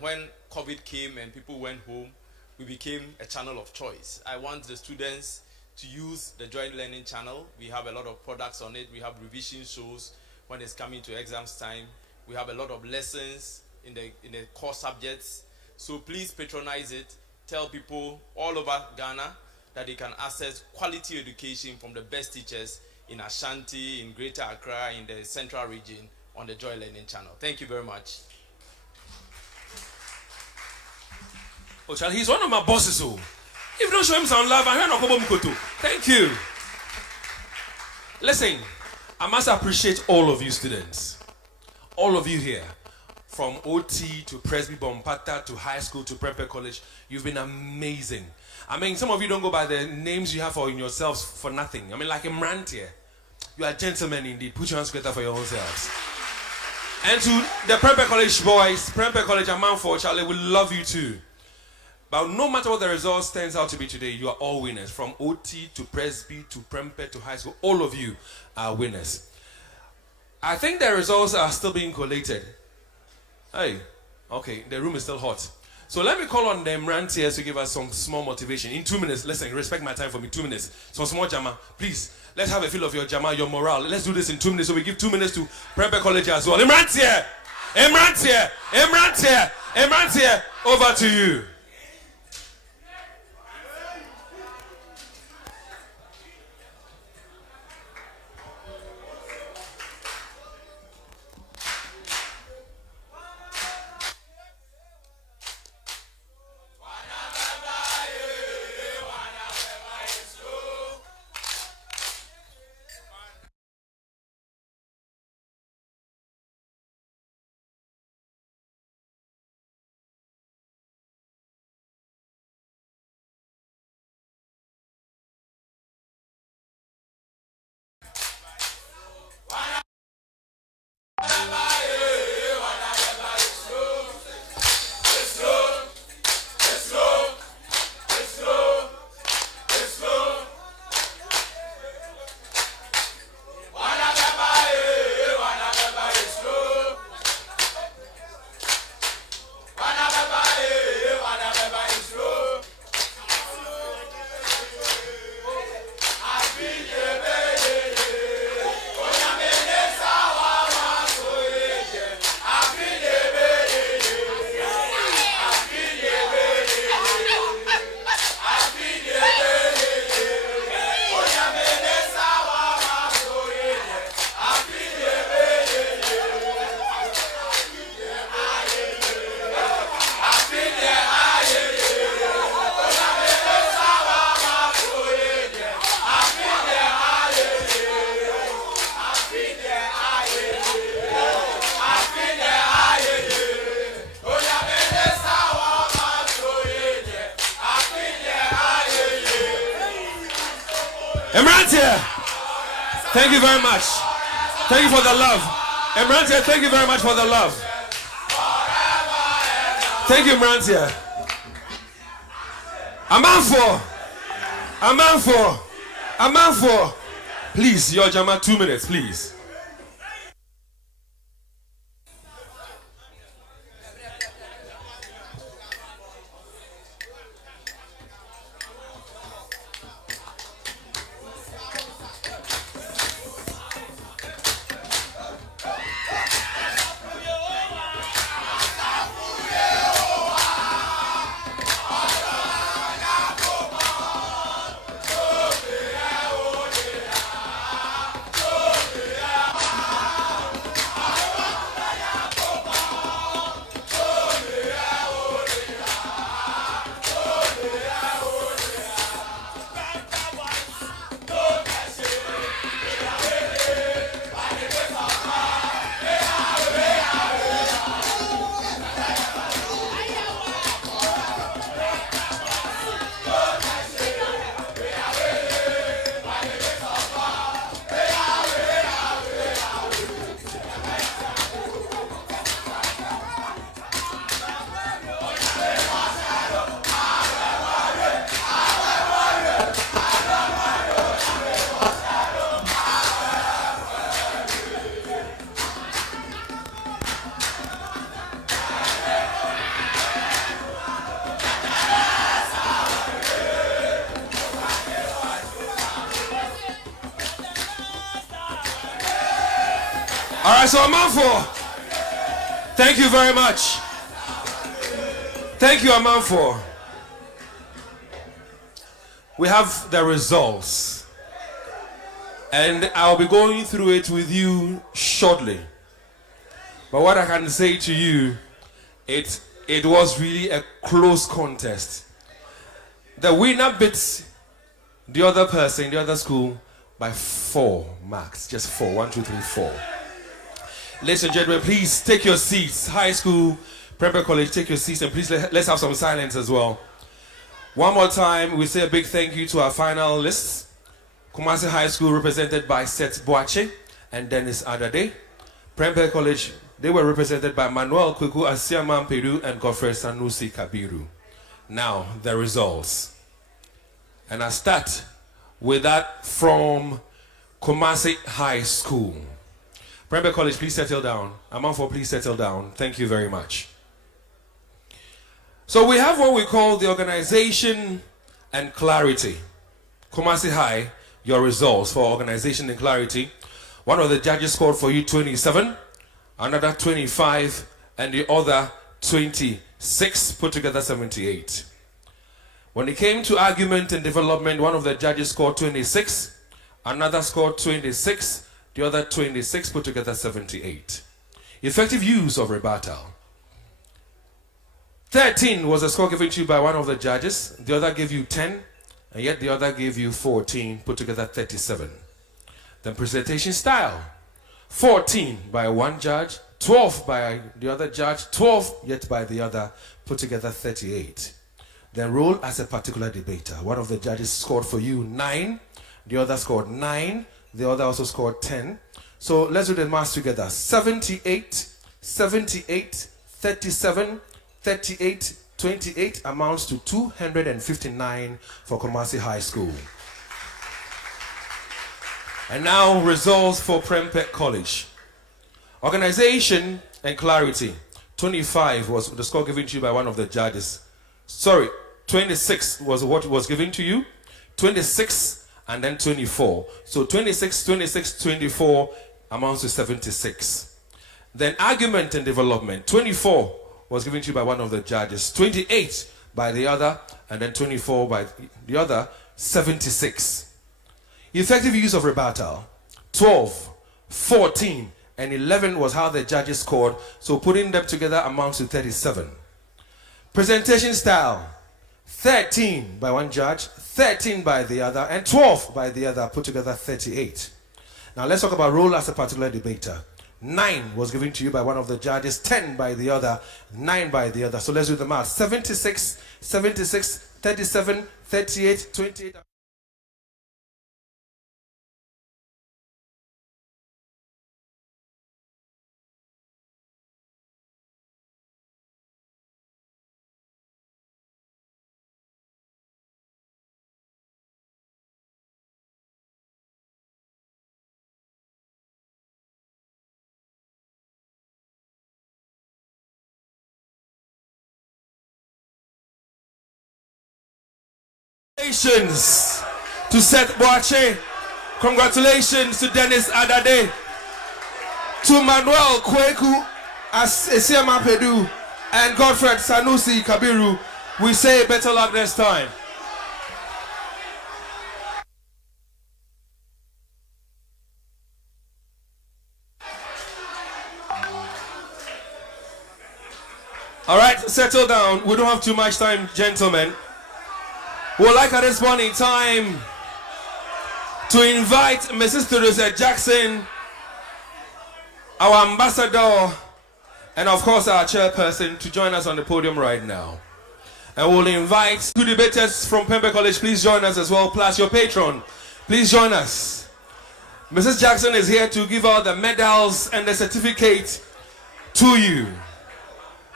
When COVID came and people went home, we became a channel of choice. I want the students to use the Joy Learning channel. We have a lot of products on it. We have revision shows when it's coming to exams time. We have a lot of lessons in the core subjects. So please patronize it. Tell people all over Ghana that they can access quality education from the best teachers in Ashanti, in Greater Accra, in the Central region on the Joy Learning channel. Thank you very much. Oh, Charlie, he's one of my bosses. Oh. If you don't show him some love, I'm not going. Thank you. Listen, I must appreciate all of you students. All of you here. From OT to Presby Bompata to high school to Prempeh College. You've been amazing. I mean, some of you don't go by the names you have for yourselves for nothing. I mean, like Imran here. You are gentlemen indeed. Put your hands together for your own selves. And to the Prempeh College boys, Prempeh College Amanfo, Charlie, we love you too. But no matter what the results turns out to be today, you are all winners. From OT to Presby to Prempeh to high school, all of you are winners. I think the results are still being collated. Hey, okay, the room is still hot. So let me call on them rantiers to give us some small motivation. In 2 minutes, listen, respect my time for me, 2 minutes. Some small jama, please. Let's have a feel of your jama, your morale. Let's do this in 2 minutes. So we give 2 minutes to Prempeh College as well. Imrantier, Imrantier, Imrantier, Imrantier, over to you. Emrantia, thank you very much. Thank you for the love. Emrantia, thank you very much for the love. Thank you, Emrantia. A man for. Please, your Jama, 2 minutes, please. All right, so Amanfo, thank you very much. Thank you, Amanfo. We have the results, and I'll be going through it with you shortly. But what I can say to you, it was really a close contest. The winner beats the other person, the other school, by 4 marks. Just 4. 1, 2, 3, 4. Ladies and gentlemen, please take your seats. High school, Prempeh College, take your seats, and please let's have some silence as well. One more time, we say a big thank you to our finalists. Kumasi High School, represented by Seth Boache and Dennis Adade. Prempeh College, they were represented by Manuel Kweku Asiaman Peru and Godfrey Sanusi Kabiru. Now, the results. And I start with that from Kumasi High School. Prempeh College, please settle down. Amanfo, please settle down. Thank you very much. So we have what we call the organization and clarity. Kumasi High, your results for organization and clarity. One of the judges scored for you 27, another 25, and the other 26, put together 78. When it came to argument and development, one of the judges scored 26, another scored 26, the other 26, put together 78. Effective use of rebuttal. 13 was a score given to you by one of the judges, the other gave you 10, and yet the other gave you 14, put together 37. Then presentation style. 14 by one judge, 12 by the other judge, 12 yet by the other, put together 38. Then role as a particular debater. One of the judges scored for you 9, the other scored 9, the other also scored 10. So let's do the math together. 78, 78, 37, 38, 28 amounts to 259 for Kumasi High School. And now results for Prempeh College. Organization and clarity. 25 was the score given to you by one of the judges. Sorry, 26 was what was given to you. 26 and then 24. So 26, 26, 24 amounts to 76. Then argument and development. 24 was given to you by one of the judges. 28 by the other, and then 24 by the other, 76. Effective use of rebuttal. 12, 14, and 11 was how the judges scored. So putting them together amounts to 37. Presentation style. 13 by one judge, 13 by the other, and 12 by the other, put together 38. Now let's talk about role as a particular debater. 9 was given to you by one of the judges, 10 by the other, 9 by the other. So let's do the math. 76, 76, 37, 38, 28. Congratulations to Seth Boache. Congratulations to Dennis Adade. To Manuel Kweku Esiama Pedu and Godfrey Sanusi Kabiru. We say better luck next time. All right, settle down. We don't have too much time, gentlemen. We'd like at this point in time to invite Mrs. Teresa Jackson, our ambassador, and of course our chairperson, to join us on the podium right now. And we'll invite two debaters from Prempeh College. Please join us as well, plus your patron. Please join us. Mrs. Jackson is here to give out the medals and the certificate to you.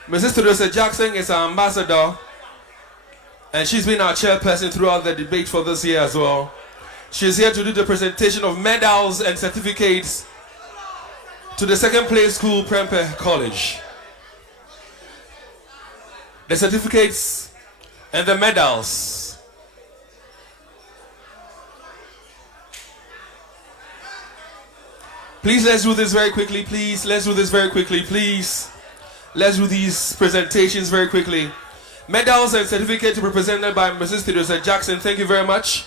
Mrs. Teresa Jackson is our ambassador, and she's been our chairperson throughout the debate for this year as well. She's here to do the presentation of medals and certificates to the second place school, Prempeh College. The certificates and the medals. Please, let's do this very quickly, please. Let's do this very quickly, please. Let's do these presentations very quickly. Medals and certificates represented by Mrs. Theodosia Jackson. Thank you very much.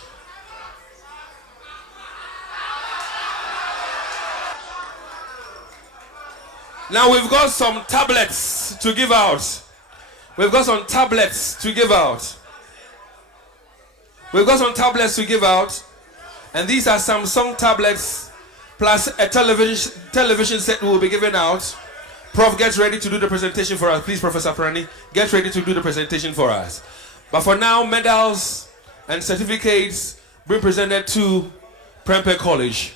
Now we've got some tablets to give out. We've got some tablets to give out. We've got some tablets to give out. And these are Samsung tablets plus a television set we will be giving out. Prof, get ready to do the presentation for us. Please, Professor Prani, get ready to do the presentation for us. But for now, medals and certificates being presented to Prempeh College.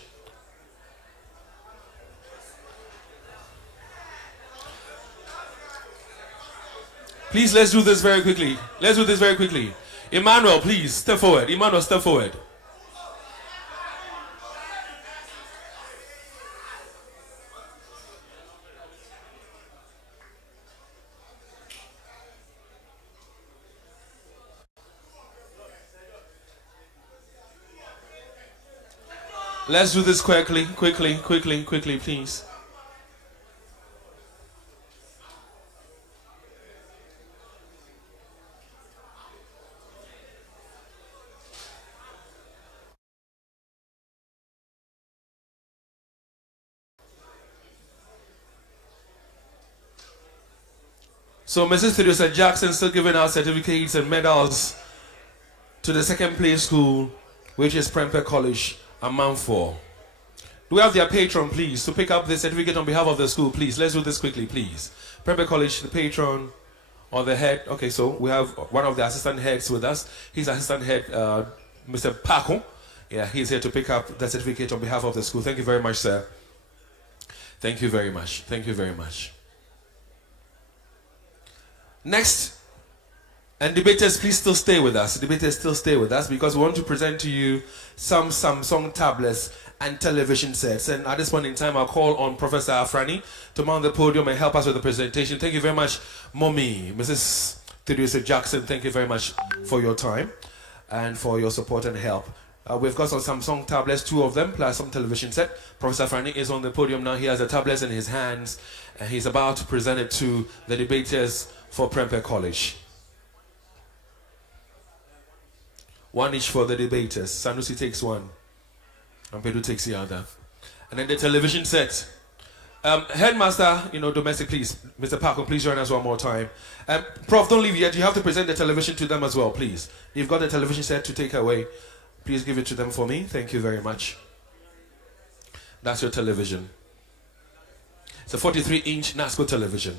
Please, let's do this very quickly. Let's do this very quickly. Emmanuel, please, step forward. Emmanuel, step forward. Let's do this quickly, please. So Mrs. Theodosia Jackson still giving out certificates and medals to the second place school, which is Prempeh College, Amount 4. Do we have their patron, please, to pick up the certificate on behalf of the school, please? Let's do this quickly, please. Prempeh College, the patron or the head. Okay, so we have one of the assistant heads with us. He's assistant head, Mr. Paco. Yeah, he's here to pick up the certificate on behalf of the school. Thank you very much, sir. Thank you very much. Thank you very much. Next, and debaters, please still stay with us. Debaters, still stay with us because we want to present to you some Samsung tablets and television sets. And at this point in time, I'll call on Professor Afrani to mount the podium and help us with the presentation. Thank you very much, Mommy, Mrs. Theodosia Jackson. Thank you very much for your time and for your support and help. We've got some Samsung tablets, 2 of them, plus some television set. Professor Afrani is on the podium now. He has the tablets in his hands, and he's about to present it to the debaters for Prempeh College. 1 each for the debaters. Sanusi takes 1, and Pedro takes the other. And then the television set. Headmaster, domestic, please. Mr. Paco, please join us one more time. Prof, don't leave yet. You have to present the television to them as well, please. You've got the television set to take away. Please give it to them for me. Thank you very much. That's your television. It's a 43-inch NASCO television.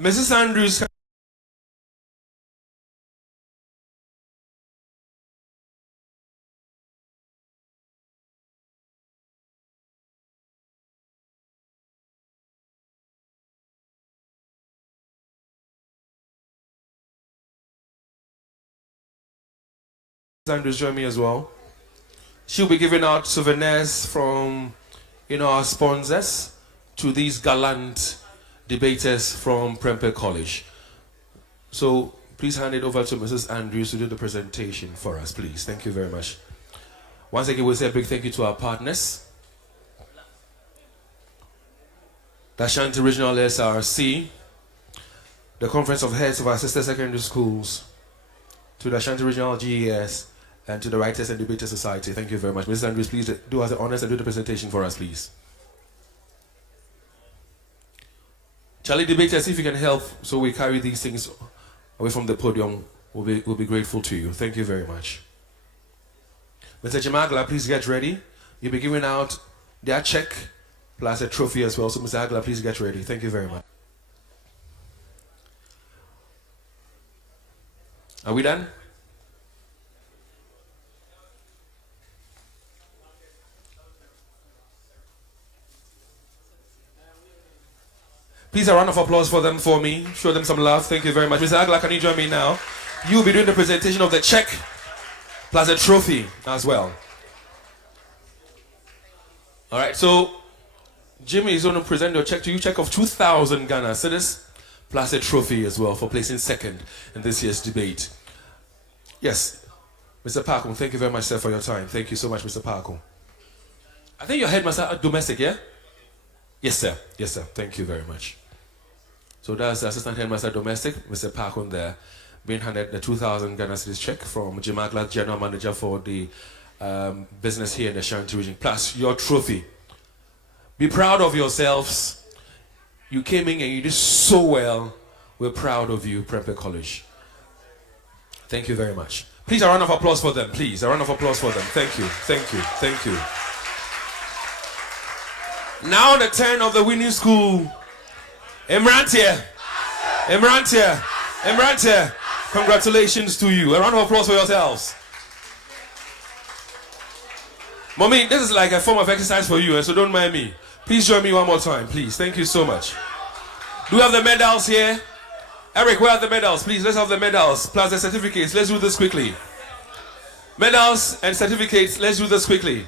Mrs. Andrews. Andrews, join me as well. She'll be giving out souvenirs from, our sponsors to these gallant debaters from Prempeh College. So please hand it over to Mrs. Andrews to do the presentation for us, please. Thank you very much. Once again, we'll say a big thank you to our partners. The Ashanti Regional SRC, the Conference of Heads of our sister secondary schools, to the Ashanti Regional GES, and to the Writers and Debaters Society. Thank you very much. Mrs. Andrews, please do us the honors and do the presentation for us, please. Charlie, debaters, if you can help so we carry these things away from the podium, we'll be grateful to you. Thank you very much. Mr. Jimagla, please get ready. You'll be giving out their check plus a trophy as well. So Mr. Agla, please get ready. Thank you very much. Are we done? Please, a round of applause for them for me. Show them some love. Thank you very much. Mr. Agla, can you join me now? You'll be doing the presentation of the check plus a trophy as well. All right, so Jimmy is going to present your check to you, check of 2,000 Ghana cedis, plus a trophy as well for placing second in this year's debate. Yes, Mr. Parko, thank you very much, sir, for your time. Thank you so much, Mr. Parko. I think your headmaster domestic, yeah? Yes, sir. Yes, sir. Thank you very much. So that's the assistant headmaster domestic, Mr. Parko there, being handed the 2,000 Ghana cedis check from Jimagla, general manager for the business here in the Ashanti region, plus your trophy. Be proud of yourselves. You came in and you did so well. We're proud of you, Prempeh College. Thank you very much. Please, a round of applause for them. Please, a round of applause for them. Thank you. Thank you. Thank you. Now the turn of the winning school. Emrantia. Emrantia. Emrantia. Congratulations to you. A round of applause for yourselves. Mommy, this is like a form of exercise for you, so don't mind me. Please join me one more time, please. Thank you so much. Do we have the medals here? Eric, where are the medals? Please, let's have the medals plus the certificates. Let's do this quickly. Medals and certificates, let's do this quickly.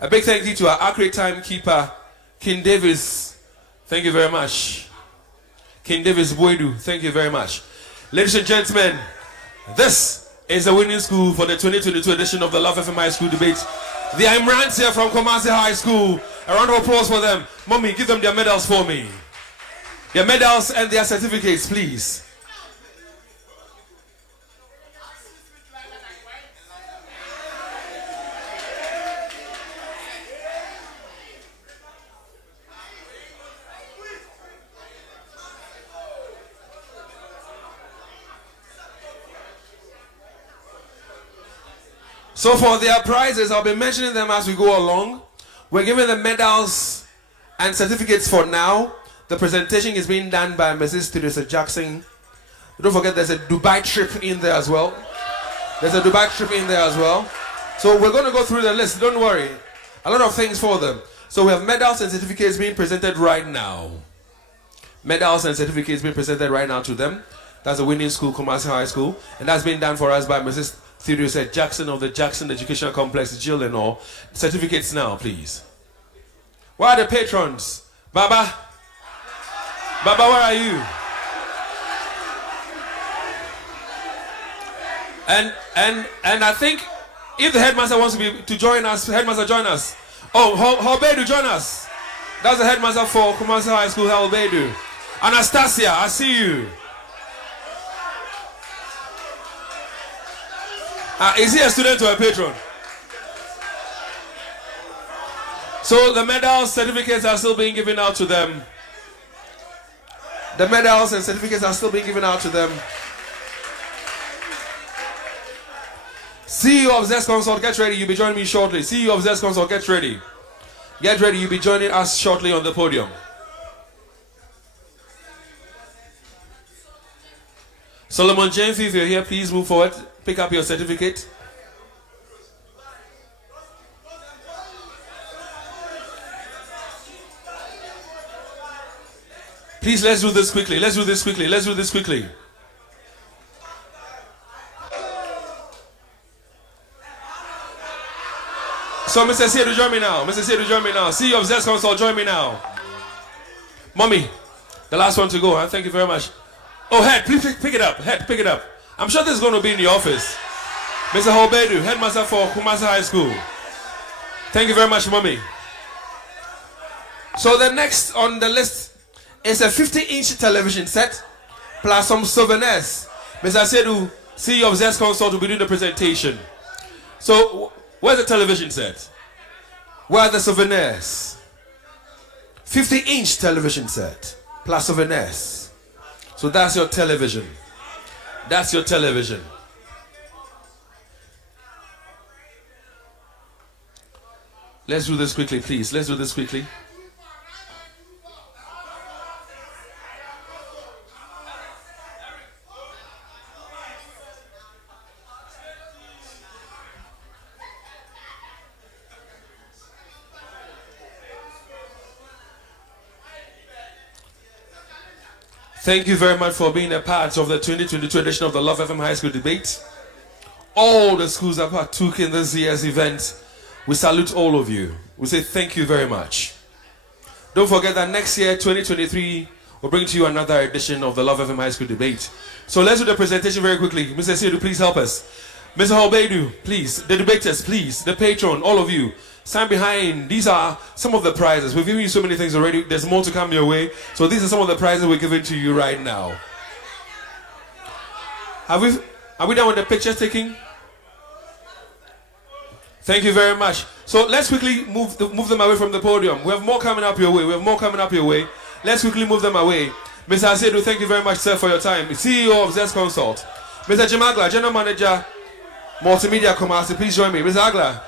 A big thank you to our accurate timekeeper, King Davis. Thank you very much. King Davis Boydu, thank you very much. Ladies and gentlemen, this is the winning school for the 2022 edition of the Love FM High School Debate. The Imrans here from Kumasi High School. A round of applause for them. Mommy, give them their medals for me. Their medals and their certificates, please. So for their prizes, I'll be mentioning them as we go along. We're giving the medals and certificates for now. The presentation is being done by Mrs. Teresa Jackson. Don't forget there's a Dubai trip in there as well. There's a Dubai trip in there as well. So we're going to go through the list. Don't worry. A lot of things for them. So we have medals and certificates being presented right now. Medals and certificates being presented right now to them. That's the winning school, Kumasi High School. And that's been done for us by Mrs. Theodore Jackson of the Jackson Educational Complex, Jill and all. Certificates now, please. Where are the patrons? Baba? Baba, where are you? And I think if the headmaster wants to join us, headmaster join us. Oh, Hobedu, join us. That's the headmaster for Kumasi High School, Hobedu. Anastasia, I see you. Is he a student or a patron? So the medals, certificates are still being given out to them. The medals and certificates are still being given out to them. CEO of Zest Consult, get ready. You'll be joining me shortly. CEO of Zest Consult, get ready. Get ready. You'll be joining us shortly on the podium. Solomon James, if you're here, please move forward. Pick up your certificate. Please, let's do this quickly. Let's do this quickly. Let's do this quickly. So, Mr. Siedu, join me now. Mr. Siedu, join me now. CEO of Zest Consult, join me now. Mommy, the last one to go. Huh? Thank you very much. Oh, head, please pick it up. Head, pick it up. I'm sure this is going to be in the office. Mr. Hobedu, headmaster for Kumasi High School. Thank you very much, Mommy. So the next on the list is a 50-inch television set plus some souvenirs. Mr. Sedu, CEO of Zest Consult, will be doing the presentation. So where's the television set? Where are the souvenirs? 50-inch television set plus souvenirs. So that's your television. That's your television. Let's do this quickly, please. Let's do this quickly. Thank you very much for being a part of the 2022 edition of the Love FM High School Debate. all the schools that partook in this year's event. We salute all of you. We say thank you very much. Don't forget that next year, 2023, we'll bring to you another edition of the Love FM High School Debate. So let's do the presentation very quickly. Mr. Sedu, please help us. Mr. Hobedu, please. The debaters, please. The patron, all of you. Stand behind. These are some of the prizes. We've given you so many things already. There's more to come your way. So these are some of the prizes we're giving to you right now. Are we done with the picture taking? Thank you very much. So let's quickly move them away from the podium. We have more coming up your way. Let's quickly move them away. Mr. Asedu, thank you very much, sir, for your time. CEO of Zest Consult. Mr. Jim Agla, General Manager, Multimedia Kumasi, please join me. Mr. Agla.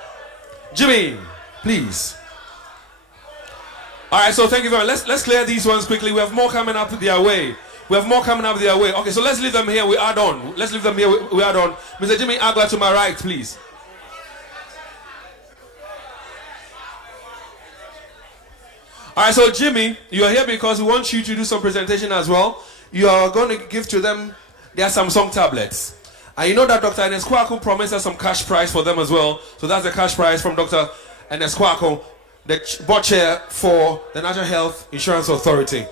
Jimmy, please. All right, so thank you very much. Let's clear these ones quickly. We have more coming up their way. Okay, so let's leave them here. We add on. Mr. Jimmy Agla to my right, please. All right, so Jimmy, you are here because we want you to do some presentation as well. You are going to give to them their Samsung tablets. And you know that Dr. Enes Kwako promised us some cash prize for them as well. So that's the cash prize from Dr. Enes Kwako, the board chair for the National Health Insurance Authority.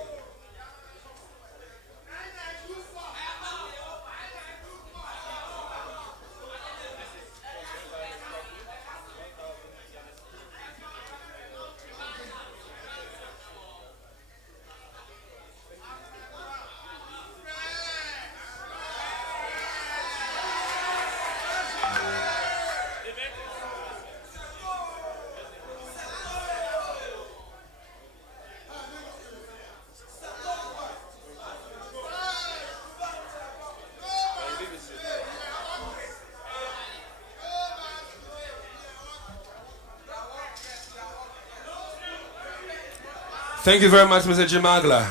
Thank you very much, Mr. Jimagla.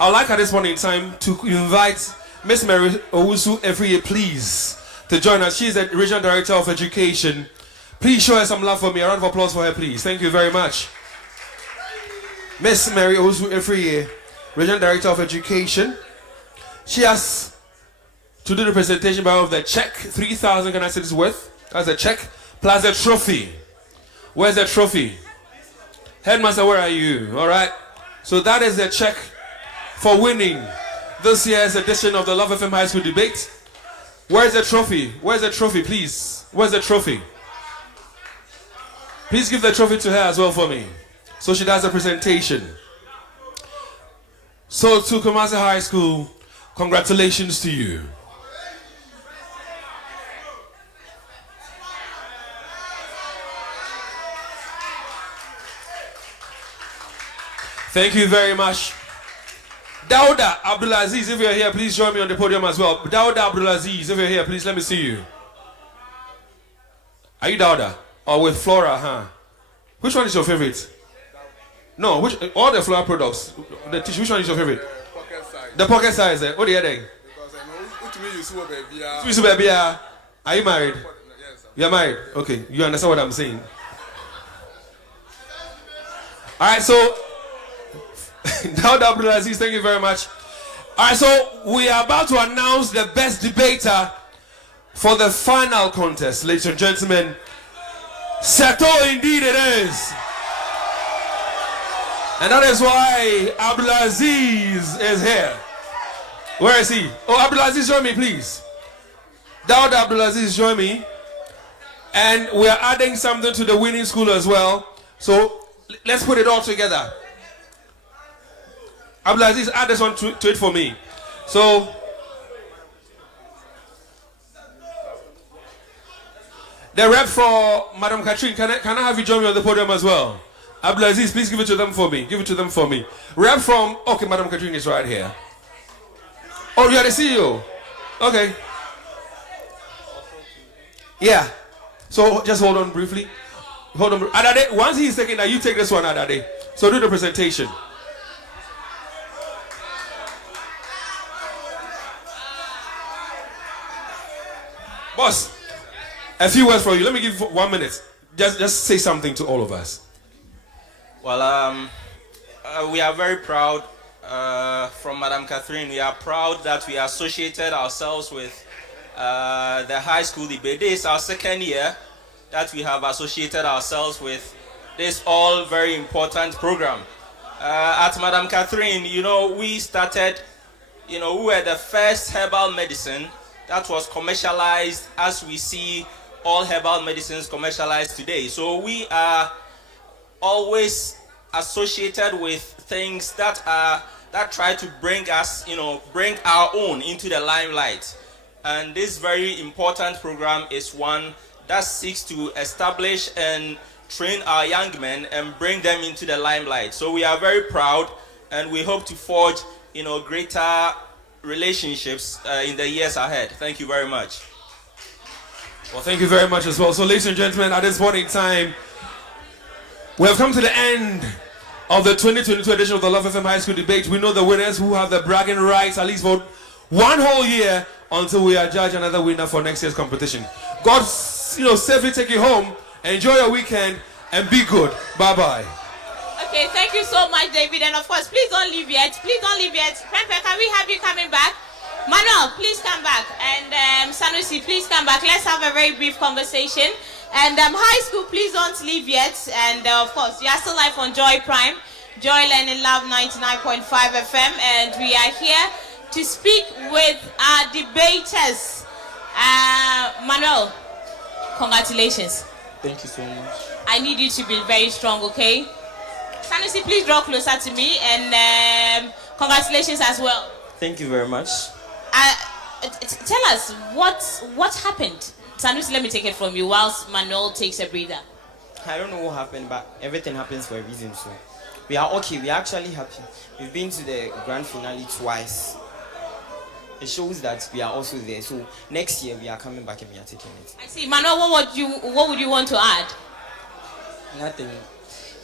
I'd like at this point in time to invite Miss Mary Owusu Efriye, please, to join us. She is the Regional Director of Education. Please show her some love for me. A round of applause for her, please. Thank you very much. Miss Mary Owusu Efriye, Regional Director of Education. She has to do the presentation of the check, 3,000 Ghana cedis worth. That's a check, plus a trophy. Where's the trophy? Headmaster, where are you? All right. So that is a check for winning this year's edition of the Love FM High School Debate. Where's the trophy? Where's the trophy, please? Where's the trophy? Please give the trophy to her as well for me, so she does a presentation. So to Kumasi High School, congratulations to you. Thank you very much. Dauda Abdulaziz, if you're here, please join me on the podium as well. Dauda Abdulaziz, if you're here, please let me see you. Are you Dauda? Or with Flora, huh? Which one is your favorite? No, all the Flora products. The tissue, which one is your favorite? The pocket size. What are you doing? Are you married? You're married? Okay, you understand what I'm saying. Alright, so Dauda Abdulaziz, thank you very much. Alright, so we are about to announce the best debater for the final contest, ladies and gentlemen. Seto, indeed it is. And that is why Abdulaziz is here. Where is he? Oh, Abdulaziz, join me, please. Dauda Abdulaziz, join me. And we are adding something to the winning school as well. So let's put it all together. Abdulaziz, add this one to it for me. So, the rep for Madam Catherine, can I have you join me on the podium as well? Abdulaziz, please give it to them for me. Give it to them for me. Rep from, okay, Madam Catherine is right here. Oh, you are the CEO? Okay. Yeah. So, just hold on briefly. Hold on. Adade, once he's taking that, you take this one, Adade. So, do the presentation. Boss, a few words for you. Let me give you 1 minute. Just say something to all of us. Well, we are very proud from Madam Catherine. We are proud that we associated ourselves with the high school debate. This is our second year that we have associated ourselves with this all very important program. At Madam Catherine, we started, we were the first herbal medicine that was commercialized as we see all herbal medicines commercialized today. So we are always associated with things that try to bring us, bring our own into the limelight. And this very important program is one that seeks to establish and train our young men and bring them into the limelight. So we are very proud, and we hope to forge, greater relationships in the years ahead. Thank you very much. Well, thank you very much as well. So, ladies and gentlemen, at this point in time, we have come to the end of the 2022 edition of the Love FM High School Debate. We know the winners who have the bragging rights, at least for one whole year, until we adjudge another winner for next year's competition. God, safely take you home. Enjoy your weekend and be good. Bye-bye. Okay, thank you so much, David. And of course, please don't leave yet. Please don't leave yet. Prempeh, can we have you coming back? Manuel, please come back. And Sanusi, please come back. Let's have a very brief conversation. And high school, please don't leave yet. And of course, you are still live on Joy Prime, Joy Learning Love 99.5 FM. And we are here to speak with our debaters. Manuel, congratulations. Thank you so much. I need you to be very strong, okay? Sanusi, please draw closer to me, and congratulations as well. Thank you very much. Tell us what happened. Sanusi, let me take it from you whilst Manuel takes a breather. I don't know what happened, but everything happens for a reason. So we are okay. We are actually happy. We've been to the grand finale twice. It shows that we are also there. So next year we are coming back and we are taking it. I see. Manuel, what would you want to add? Nothing.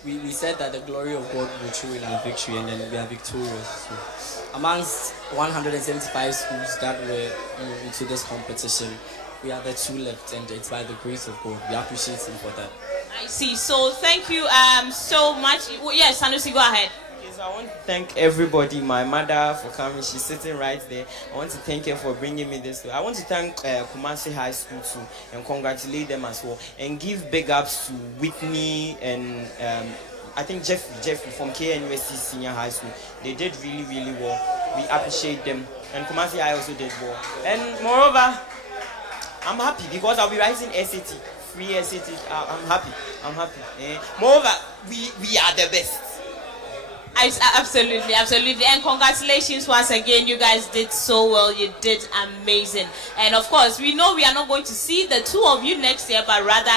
We said that the glory of God will show in our victory, and then we are victorious. So, amongst 175 schools that were into this competition, we are the two left, and it's by the grace of God. We appreciate Him for that. I see. So thank you so much. Yes, Sanusi, go ahead. I want to thank everybody, my mother for coming. She's sitting right there. I want to thank her for bringing me this way. I want to thank Kumasi High School too, and congratulate them as well, and give big ups to Whitney and I think Jeffrey from KNUST Senior High School. They did really, really well. We appreciate them, and Kumasi High also did well. And moreover, I'm happy because I'll be writing SAT, free SAT. I'm happy. Moreover, we are the best. Absolutely. And congratulations once again. You guys did so well. You did amazing. And of course, we know we are not going to see the two of you next year, but rather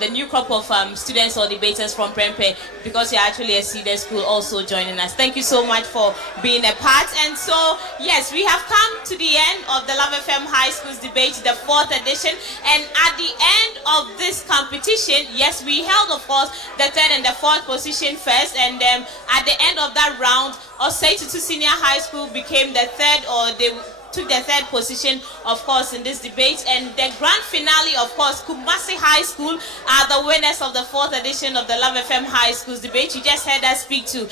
the new crop of students or debaters from Prempeh, because you're actually a senior school also joining us. Thank you so much for being a part. And so, yes, we have come to the end of the Love FM High Schools debate, the 4th edition. And at the end of this competition, yes, we held, of course, the 3rd and the 4th position first. And at the end of that round, Osei Tutu Senior High School became the 3rd, or they took the 3rd position, of course, in this debate. And the grand finale, of course, Kumasi High School are the winners of the 4th edition of the Love FM High Schools debate. You just heard us speak to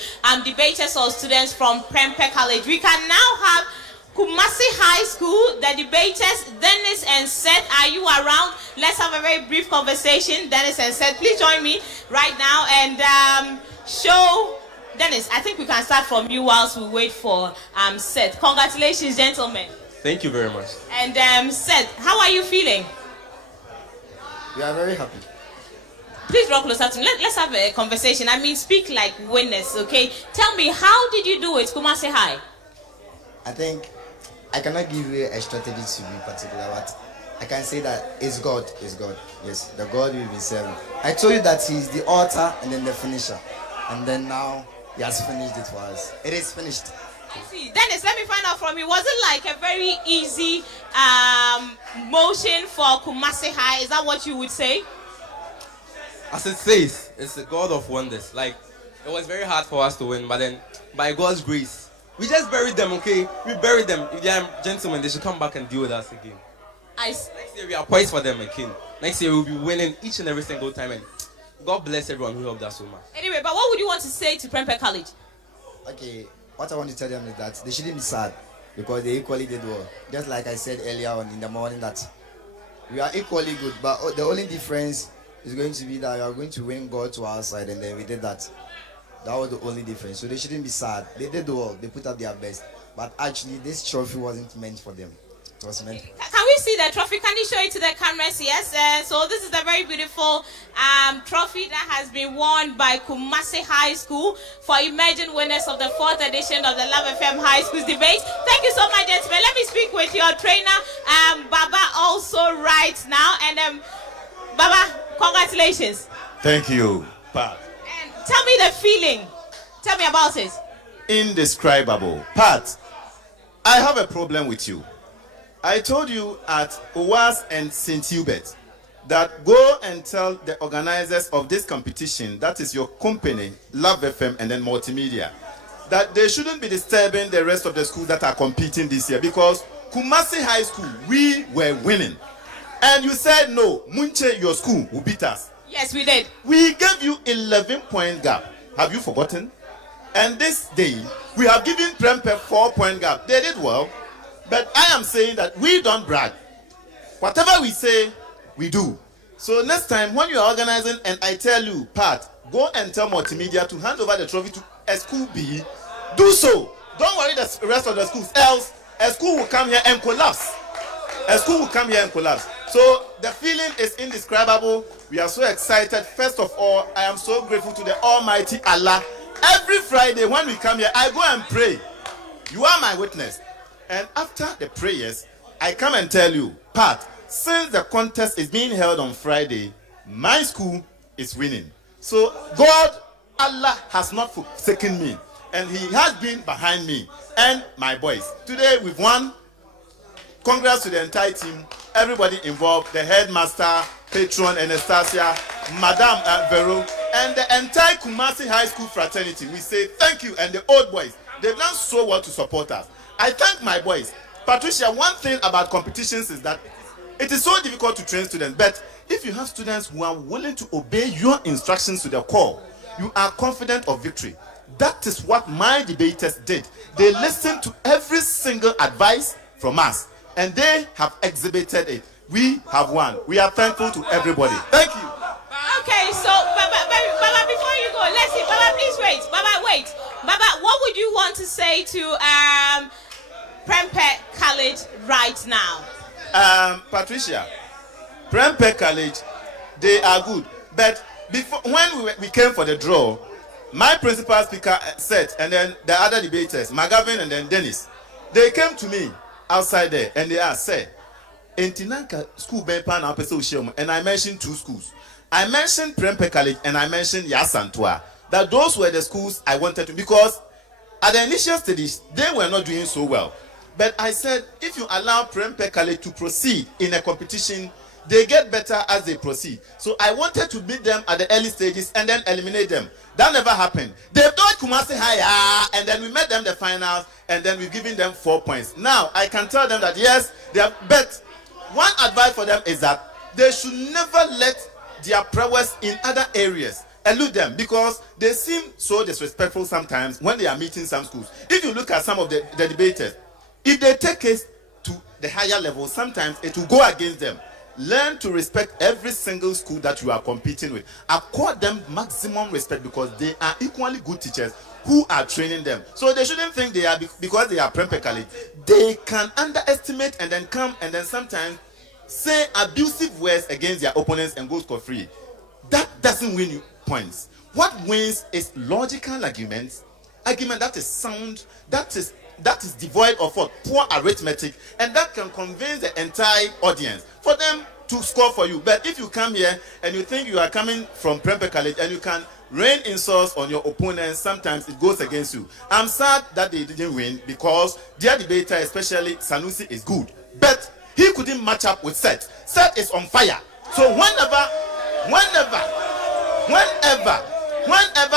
debaters or students from Prempeh College. We can now have Kumasi High School, the debaters, Dennis and Seth. Are you around? Let's have a very brief conversation. Dennis and Seth, please join me right now and show Dennis. I think we can start from you whilst we wait for Seth. Congratulations, gentlemen. Thank you very much. And Seth, how are you feeling? We are very happy. Please draw closer to me. Let's have a conversation. I mean, speak like winners, okay? Tell me, how did you do it, Kumasi High? I think I cannot give you a strategy to be particular, but I can say that it's God. It's God. Yes, the God will be serving. I told you that He's the author and then the finisher. And then now He has finished it for us. It is finished. I see. Dennis, let me find out from you. Was it like a very easy motion for Kumasi High? Is that what you would say? As it says, it's the God of wonders. Like, it was very hard for us to win, but then by God's grace, we just buried them, okay? We buried them. If they are gentlemen, they should come back and deal with us again. Next year, we are poised for them again. Next year, we'll be winning each and every single time. And God bless everyone who helped us so much. Anyway, but what would you want to say to Prempeh College? Okay, what I want to tell them is that they shouldn't be sad. because they equally did well. Just like I said earlier on in the morning that we are equally good, but the only difference is going to be that we are going to win God to our side, and then we did that. That was the only difference. So they shouldn't be sad. They did well. They put up their best. But actually, this trophy wasn't meant for them. It was meant. Can we see the trophy? Can you show it to the cameras? Yes. So this is a very beautiful trophy that has been won by Kumasi High School for emerging winners of the 4th edition of the Love FM High Schools debate. Thank you so much, gentlemen. Let me speak with your trainer, Baba, also right now. And Baba, congratulations. Thank you, Pat. And tell me the feeling. Tell me about it. Indescribable. Pat, I have a problem with you. I told you at OWAS and St. Hubert that go and tell the organizers of this competition, that is your company, Love FM and then Multimedia, that they shouldn't be disturbing the rest of the schools that are competing this year, because Kumasi High School, we were winning. And you said no, Munche, your school will beat us. Yes, we did. We gave you 11-point gap. Have you forgotten? And this day, we have given Prempeh 4-point gap. They did well. But I am saying that we don't brag. Whatever we say, we do. So next time when you are organizing and I tell you, Pat, go and tell Multimedia to hand over the trophy to a school B, do so. Don't worry the rest of the schools, else a school will come here and collapse. A school will come here and collapse. So the feeling is indescribable. We are so excited. First of all, I am so grateful to the Almighty Allah. Every Friday when we come here, I go and pray. You are my witness. And after the prayers, I come and tell you, Pat, since the contest is being held on Friday, my school is winning. So God, Allah has not forsaken me. And he has been behind me and my boys. Today we've won. Congrats to the entire team, everybody involved, the headmaster, patron, Anastasia, Madame Vero, and the entire Kumasi High School fraternity. We say thank you, and the old boys. They've done so well to support us. I thank my boys. Patricia, one thing about competitions is that it is so difficult to train students, but if you have students who are willing to obey your instructions to the core, you are confident of victory. That is what my debaters did. They listened to every single advice from us, and they have exhibited it. We have won. We are thankful to everybody. Thank you. Okay, so Baba, before you go, let's see. Baba, please wait. Baba, wait. Baba, what would you want to say to Prempeh College right now? Patricia, Prempeh College, they are good. But before, when we came for the draw, my principal speaker said, and then the other debaters, McGavin and then Dennis, they came to me outside there and they asked, said, Entinanka school and I mentioned 2 schools. I mentioned Prempeh College and I mentioned Yasantua. That those were the schools I wanted to, because at the initial stages, they were not doing so well. But I said, if you allow Prempeh College to proceed in a competition, they get better as they proceed. So I wanted to beat them at the early stages and then eliminate them. That never happened. They've done Kumasi High, and then we met them the finals, and then we've given them 4 points. Now, I can tell them that yes, they have, but one advice for them is that they should never let their prowess in other areas elude them, because they seem so disrespectful sometimes when they are meeting some schools. If you look at some of the debaters, if they take it to the higher level, sometimes it will go against them. Learn to respect every single school that you are competing with. Accord them maximum respect, because they are equally good teachers who are training them. So they shouldn't think they are, because they are Prempeh College, they can underestimate and then come and then sometimes say abusive words against their opponents and go scot-free. That doesn't win you points. What wins is logical argument that is sound, that is devoid of what? Poor arithmetic, and that can convince the entire audience for them to score for you. But if you come here and you think you are coming from Prempeh College and you can rain insults on your opponents, sometimes it goes against you. I'm sad that they didn't win, because their debater, especially Sanusi, is good, but he couldn't match up with Seth. Seth is on fire. So whenever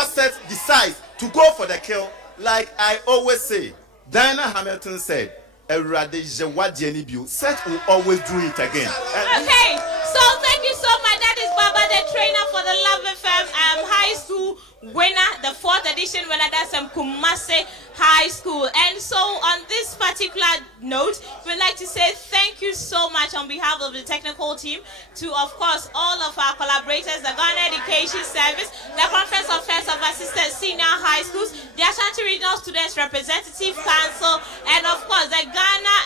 Seth decides to go for the kill, like I always say, Diana Hamilton said, Seth will always do it again. Okay, so thank you so much. That is Baba the trainer for the Love FM High School winner, the 4th edition winner, that's Kumasi High School. And so on this particular note, we'd like to say thank you so much on behalf of the technical team to, of course, all of our collaborators, the Ghana Education Service, the Conference of First of Assistant Senior High Schools, the Ashanti Regional Students Representative Council, and of course the Ghana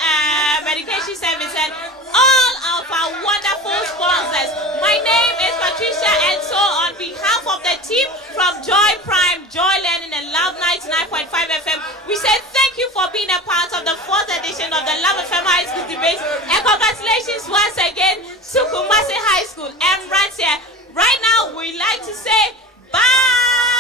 Education Service, and all of our wonderful sponsors. My name is Patricia, and so on behalf of the team from Joy Prime, Joy Learning, and Love 99.5 FM, we say thank you for being a part of the 4th edition of the Love FM High School debate, and congratulations once again to Kumasi High School. And right here, right now, we like to say bye.